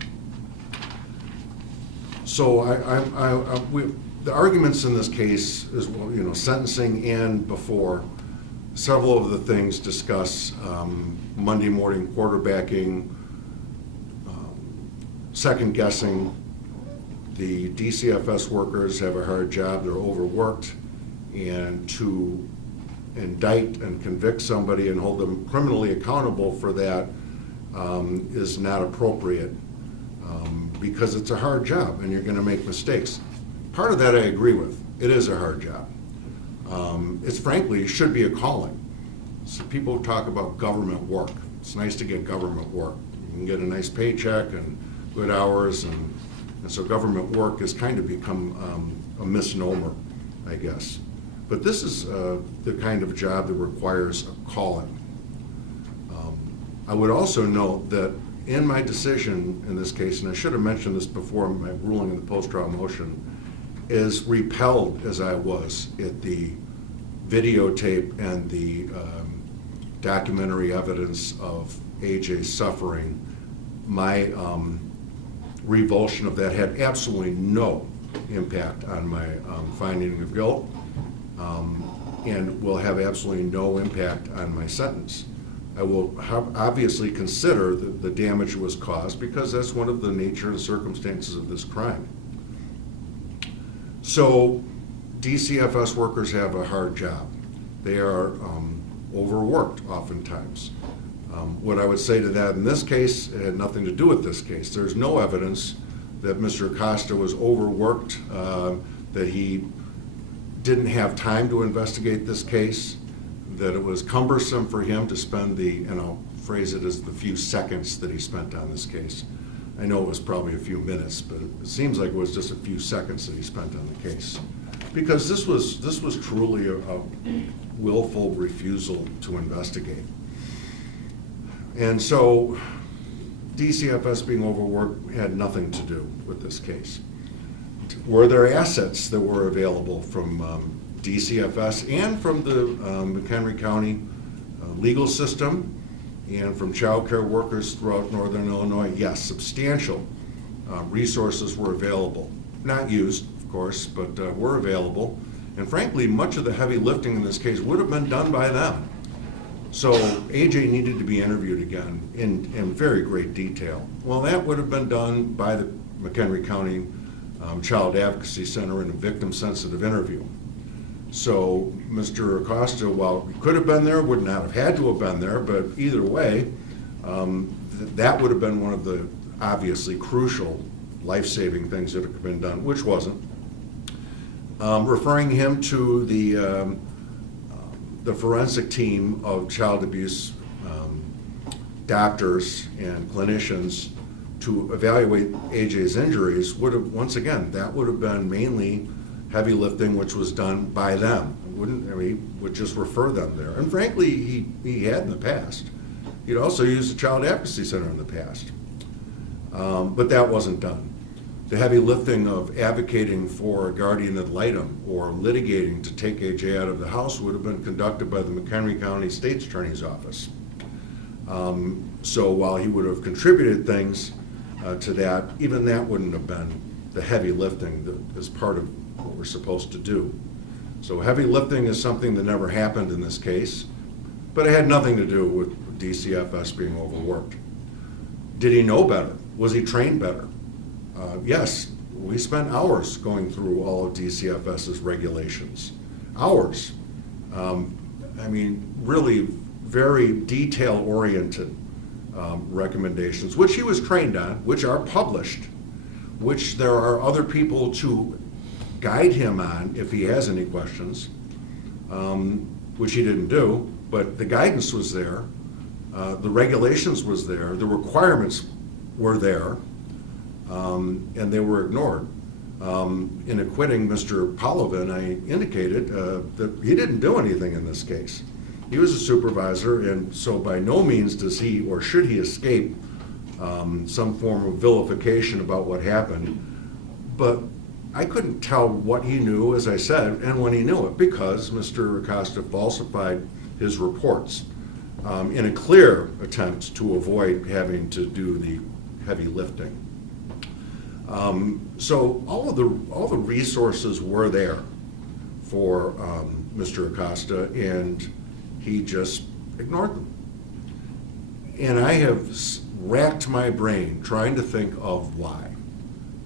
So the arguments in this case is, well, you know, sentencing and before, several of the things discuss Monday morning quarterbacking, second guessing. The DCFS workers have a hard job, they're overworked, and to indict and convict somebody and hold them criminally accountable for that is not appropriate, because it's a hard job and you're going to make mistakes. Part of that I agree with. It is a hard job. It's frankly, it should be a calling. So people talk about government work. It's nice to get government work. You can get a nice paycheck and good hours, and so government work has kind of become a misnomer, I guess. But this is the kind of job that requires a calling. I would also note that in my decision in this case, and I should have mentioned this before my ruling in the post-trial motion, as repelled as I was at the videotape and the documentary evidence of AJ's suffering, my revulsion of that had absolutely no impact on my finding of guilt, and will have absolutely no impact on my sentence. I will obviously consider the damage that was caused, because that's one of the nature and circumstances of this crime. So DCFS workers have a hard job. They are overworked oftentimes. What I would say to that in this case, it had nothing to do with this case. There's no evidence that Mr. Acosta was overworked, that he didn't have time to investigate this case, that it was cumbersome for him to spend and I'll phrase it as the few seconds that he spent on this case. I know it was probably a few minutes, but it seems like it was just a few seconds that he spent on the case. Because this was truly a willful refusal to investigate. And so DCFS being overworked had nothing to do with this case. Were there assets that were available from DCFS and from the McHenry County legal system and from child care workers throughout northern Illinois? Yes, substantial resources were available. Not used, of course, but were available. And frankly, much of the heavy lifting in this case would have been done by them. So AJ needed to be interviewed again in very great detail. Well, that would have been done by the McHenry County Child Advocacy Center in a victim-sensitive interview. So Mr. Acosta, while he could have been there, would not have had to have been there, but either way, that would have been one of the obviously crucial life-saving things that could have been done, which wasn't. Referring him to the forensic team of child abuse doctors and clinicians to evaluate AJ's injuries would have, once again, that would have been mainly heavy lifting, which was done by them. He would just refer them there. And frankly, he had in the past. He'd also used the Child Advocacy Center in the past. But that wasn't done. The heavy lifting of advocating for a guardian ad litem or litigating to take AJ out of the house would have been conducted by the McHenry County State's Attorney's Office. So while he would have contributed things to that, even that wouldn't have been the heavy lifting that is part of what we're supposed to do. So heavy lifting is something that never happened in this case, but it had nothing to do with DCFS being overworked. Did he know better? Was he trained better? Yes, we spent hours going through all of DCFS's regulations. Hours. I mean, really very detail-oriented recommendations, which he was trained on, which are published, which there are other people to guide him on if he has any questions, which he didn't do, but the guidance was there, the regulations was there, the requirements were there, and they were ignored. In acquitting Mr. Polovin, I indicated that he didn't do anything in this case. He was a supervisor, and so by no means does he or should he escape some form of vilification about what happened. But I couldn't tell what he knew, as I said, and when he knew it, because Mr. Acosta falsified his reports in a clear attempt to avoid having to do the heavy lifting. So all the resources were there for Mr. Acosta, and he just ignored them. And I have racked my brain trying to think of why.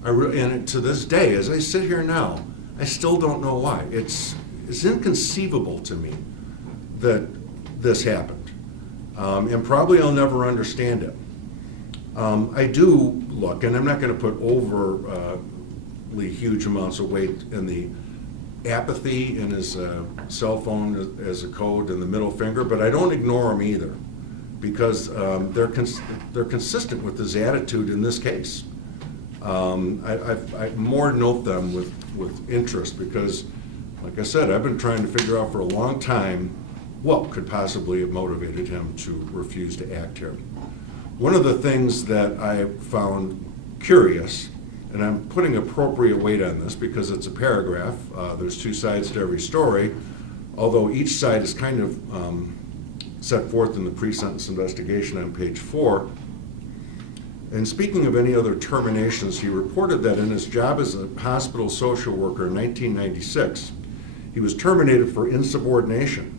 And to this day, as I sit here now, I still don't know why. It's inconceivable to me that this happened. And probably I'll never understand it. I do look, and I'm not going to put overly huge amounts of weight in the apathy in his cell phone as a code and the middle finger, but I don't ignore him either, because they're consistent with his attitude in this case. I more note them with interest because, like I said, I've been trying to figure out for a long time what could possibly have motivated him to refuse to act here. One of the things that I found curious, and I'm putting appropriate weight on this because it's a paragraph, there's two sides to every story, although each side is kind of set forth in the pre-sentence investigation on page 4. And speaking of any other terminations, he reported that in his job as a hospital social worker in 1996, he was terminated for insubordination.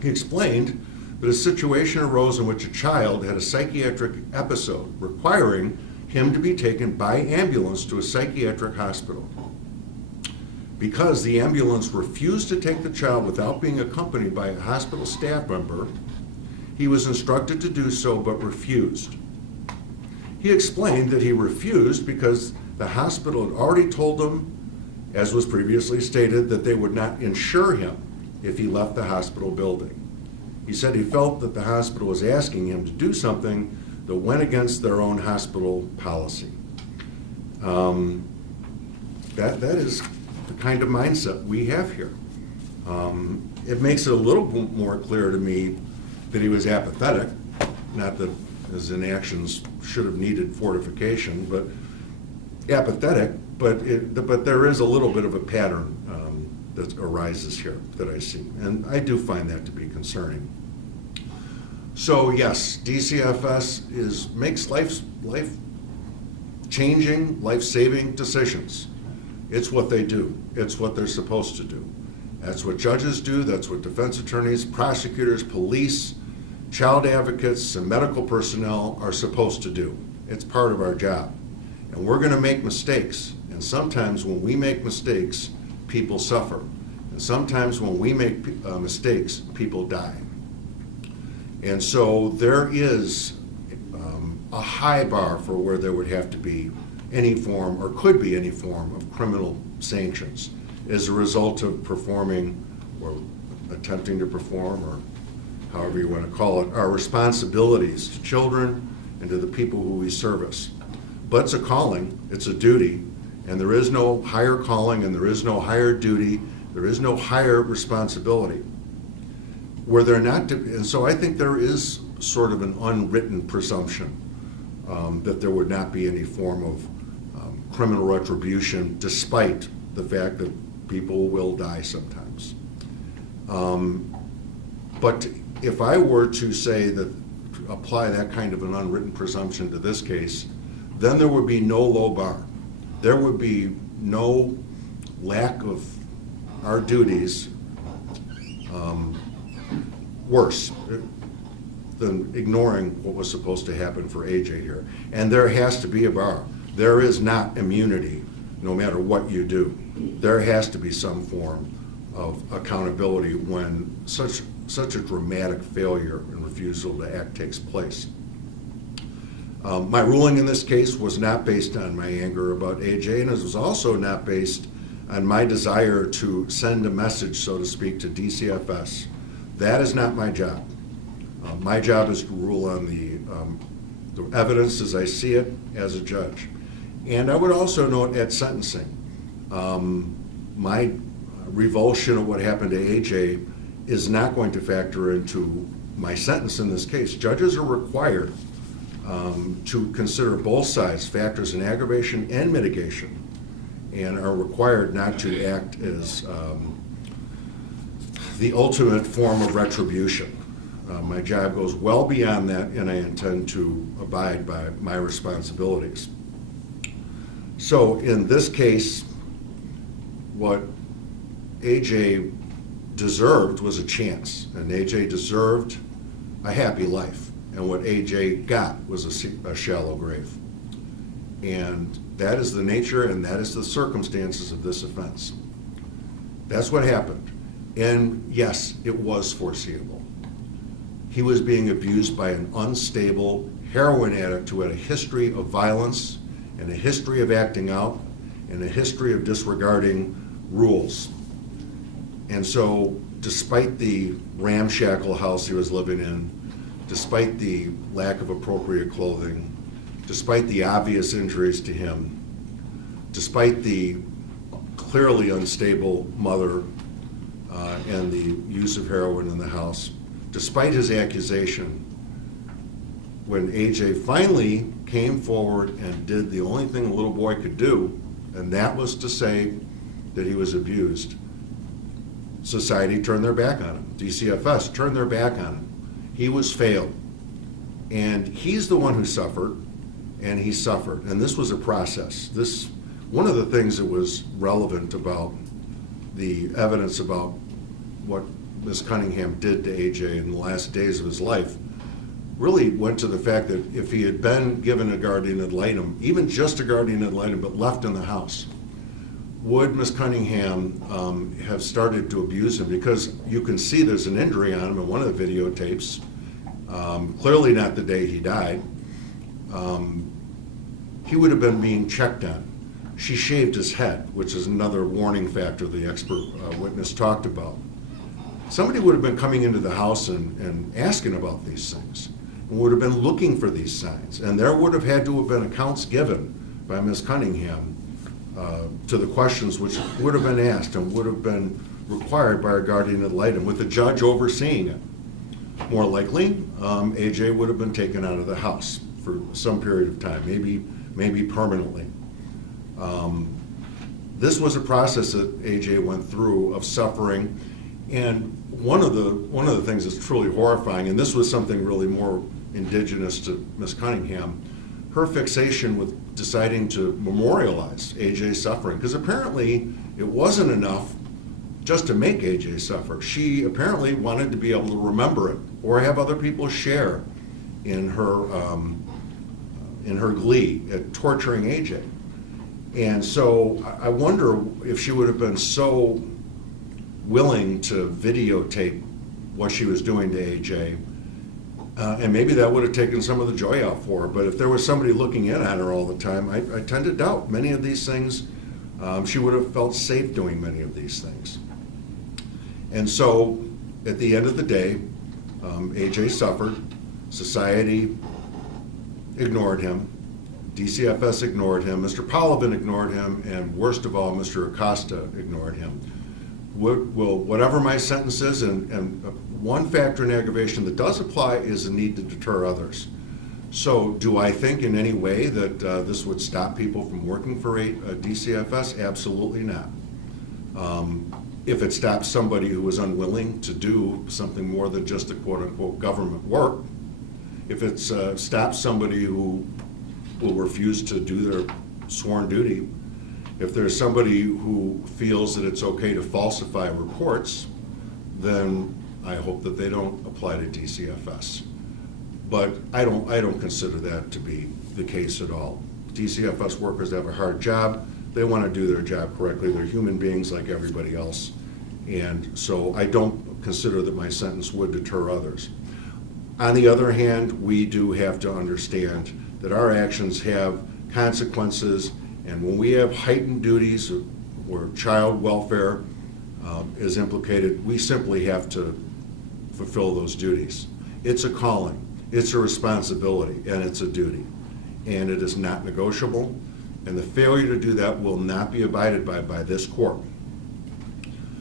He explained that a situation arose in which a child had a psychiatric episode requiring him to be taken by ambulance to a psychiatric hospital. Because the ambulance refused to take the child without being accompanied by a hospital staff member, he was instructed to do so but refused. He explained that he refused because the hospital had already told him, as was previously stated, that they would not insure him if he left the hospital building. He said he felt that the hospital was asking him to do something that went against their own hospital policy. That is the kind of mindset we have here. It makes it a little more clear to me that he was apathetic, not that his inactions should have needed fortification, but apathetic, but there is a little bit of a pattern that arises here that I see, and I do find that to be concerning. So yes, DCFS makes life-changing, life-saving decisions. It's what they do. It's what they're supposed to do. That's what judges do. That's what defense attorneys, prosecutors, police, child advocates, and medical personnel are supposed to do. It's part of our job. And we're going to make mistakes. And sometimes when we make mistakes, people suffer. And sometimes when we make mistakes, people die. And so there is a high bar for where there would have to be any form, or could be any form, of criminal sanctions as a result of performing or attempting to perform, or however you want to call it, our responsibilities to children and to the people who we service. But it's a calling, it's a duty, and there is no higher calling and there is no higher duty, there is no higher responsibility. Were there not to, and so I think there is sort of an unwritten presumption that there would not be any form of criminal retribution, despite the fact that people will die sometimes. But if I were to say that, to apply that kind of an unwritten presumption to this case, then there would be no low bar. There would be no lack of our duties worse than ignoring what was supposed to happen for AJ here. And there has to be a bar. There is not immunity no matter what you do. There has to be some form of accountability when such a dramatic failure and refusal to act takes place. My ruling in this case was not based on my anger about AJ, and it was also not based on my desire to send a message, so to speak, to DCFS. That is not my job. My job is to rule on the evidence as I see it as a judge. And I would also note at sentencing, my revulsion of what happened to AJ is not going to factor into my sentence in this case. Judges are required to consider both sides, factors in aggravation and mitigation, and are required not to act as the ultimate form of retribution. My job goes well beyond that, and I intend to abide by my responsibilities. So in this case, what AJ deserved was a chance, and AJ deserved a happy life, and what AJ got was a shallow grave. And that is the nature and that is the circumstances of this offense. That's what happened. And yes, it was foreseeable. He was being abused by an unstable heroin addict who had a history of violence and a history of acting out and a history of disregarding rules. And so, despite the ramshackle house he was living in, despite the lack of appropriate clothing, despite the obvious injuries to him, despite the clearly unstable mother and the use of heroin in the house, despite his accusation, when AJ finally came forward and did the only thing a little boy could do, and that was to say that he was abused, society turned their back on him. DCFS turned their back on him. He was failed. And he's the one who suffered, and he suffered. And this was a process. One of the things that was relevant about the evidence about what Ms. Cunningham did to AJ in the last days of his life really went to the fact that if he had been given a guardian ad litem, even just a guardian ad litem, but left in the house, would Ms. Cunningham have started to abuse him? Because you can see there's an injury on him in one of the videotapes, clearly not the day he died. He would have been being checked on. She shaved his head, which is another warning factor the expert witness talked about. Somebody would have been coming into the house and asking about these things, and would have been looking for these signs. And there would have had to have been accounts given by Ms. Cunningham to the questions which would have been asked and would have been required by our guardian ad litem, with the judge overseeing it. More likely, AJ would have been taken out of the house for some period of time, maybe permanently. This was a process that AJ went through of suffering, and one of the things that's truly horrifying, and this was something really more indigenous to Ms. Cunningham, her fixation with deciding to memorialize AJ's suffering, because apparently it wasn't enough just to make AJ suffer. She apparently wanted to be able to remember it or have other people share in her glee at torturing AJ. And so I wonder if she would have been so willing to videotape what she was doing to AJ, and maybe that would have taken some of the joy out for her. But if there was somebody looking in on her all the time, I tend to doubt many of these things. She would have felt safe doing many of these things. And so at the end of the day, AJ suffered. Society ignored him. DCFS ignored him. Mr. Polovin ignored him. And worst of all, Mr. Acosta ignored him. Whatever my sentence is, and one factor in aggravation that does apply is the need to deter others. So do I think in any way that this would stop people from working for a DCFS? Absolutely not. If it stops somebody who is unwilling to do something more than just the quote-unquote government work, if it stops somebody who will refuse to do their sworn duty, if there's somebody who feels that it's okay to falsify reports, then I hope that they don't apply to DCFS. But I don't consider that to be the case at all. DCFS workers have a hard job. They want to do their job correctly. They're human beings like everybody else. And so I don't consider that my sentence would deter others. On the other hand, we do have to understand that our actions have consequences, and when we have heightened duties where child welfare is implicated, we simply have to fulfill those duties. It's a calling, it's a responsibility, and it's a duty. And it is not negotiable, and the failure to do that will not be abided by this court.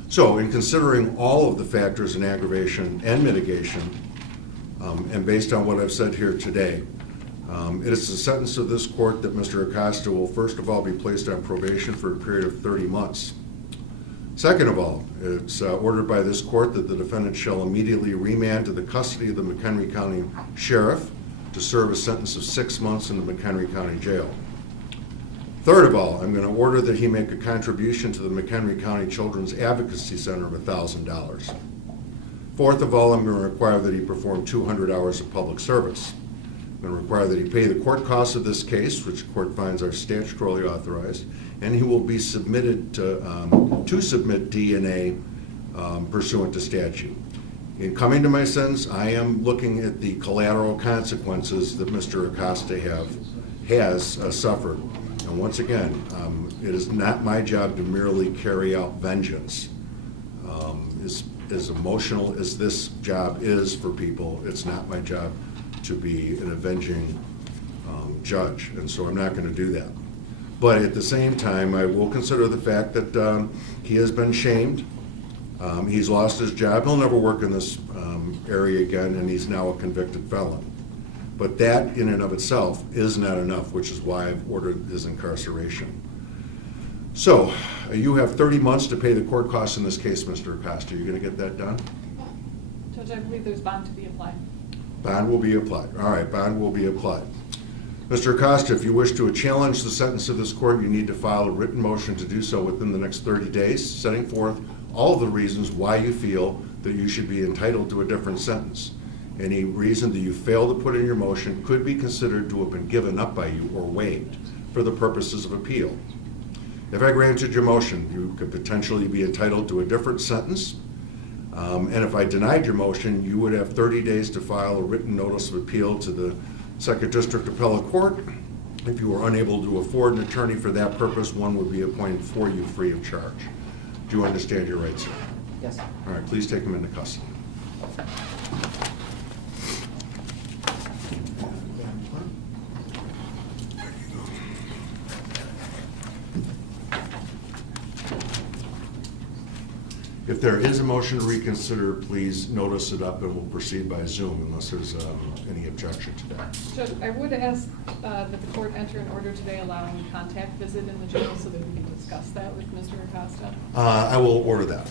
So in considering all of the factors in aggravation and mitigation, and based on what I've said here today, it is the sentence of this court that Mr. Acosta will first of all be placed on probation for a period of 30 months. Second of all, it's ordered by this court that the defendant shall immediately remand to the custody of the McHenry County Sheriff to serve a sentence of 6 months in the McHenry County Jail. Third of all, I'm going to order that he make a contribution to the McHenry County Children's Advocacy Center of $1,000. Fourth of all, I'm going to require that he perform 200 hours of public service. I'm going to require that he pay the court costs of this case, which the court finds are statutorily authorized, and he will be submitted to submit DNA pursuant to statute. In coming to my sentence, I am looking at the collateral consequences that Mr. Acosta has suffered. And once again, it is not my job to merely carry out vengeance. As emotional as this job is for people, it's not my job to be an avenging judge, and so I'm not going to do that. But at the same time, I will consider the fact that he has been shamed. He's lost his job. He'll never work in this area again, and he's now a convicted felon. But that in and of itself is not enough, which is why I've ordered his incarceration. So, you have 30 months to pay the court costs in this case, Mr. Acosta. Are you going to get that done? Judge, I believe there's bond to be applied. Bond will be applied. All right, bond will be applied. Mr. Acosta, if you wish to challenge the sentence of this court, you need to file a written motion to do so within the next 30 days, setting forth all of the reasons why you feel that you should be entitled to a different sentence. Any reason that you fail to put in your motion could be considered to have been given up by you or waived for the purposes of appeal. If I granted your motion, you could potentially be entitled to a different sentence. And if I denied your motion, you would have 30 days to file a written notice of appeal to the Second District Appellate Court. If you were unable to afford an attorney for that purpose, one would be appointed for you free of charge. Do you understand your rights, sir? Yes. All right, please take him into custody. If there is a motion to reconsider, please notice it up and we'll proceed by Zoom unless there's any objection to that. Judge, I would ask that the court enter an order today allowing a contact visit in the jail so that we can discuss that with Mr. Acosta. I will order that.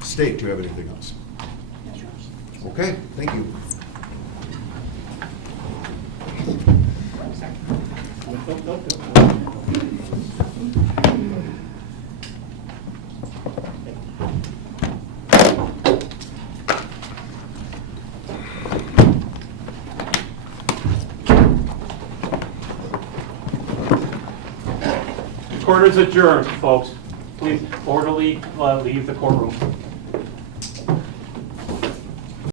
State, do you have anything else? Yes, Judge. Okay, thank you. Court is adjourned, folks. Please orderly leave the courtroom.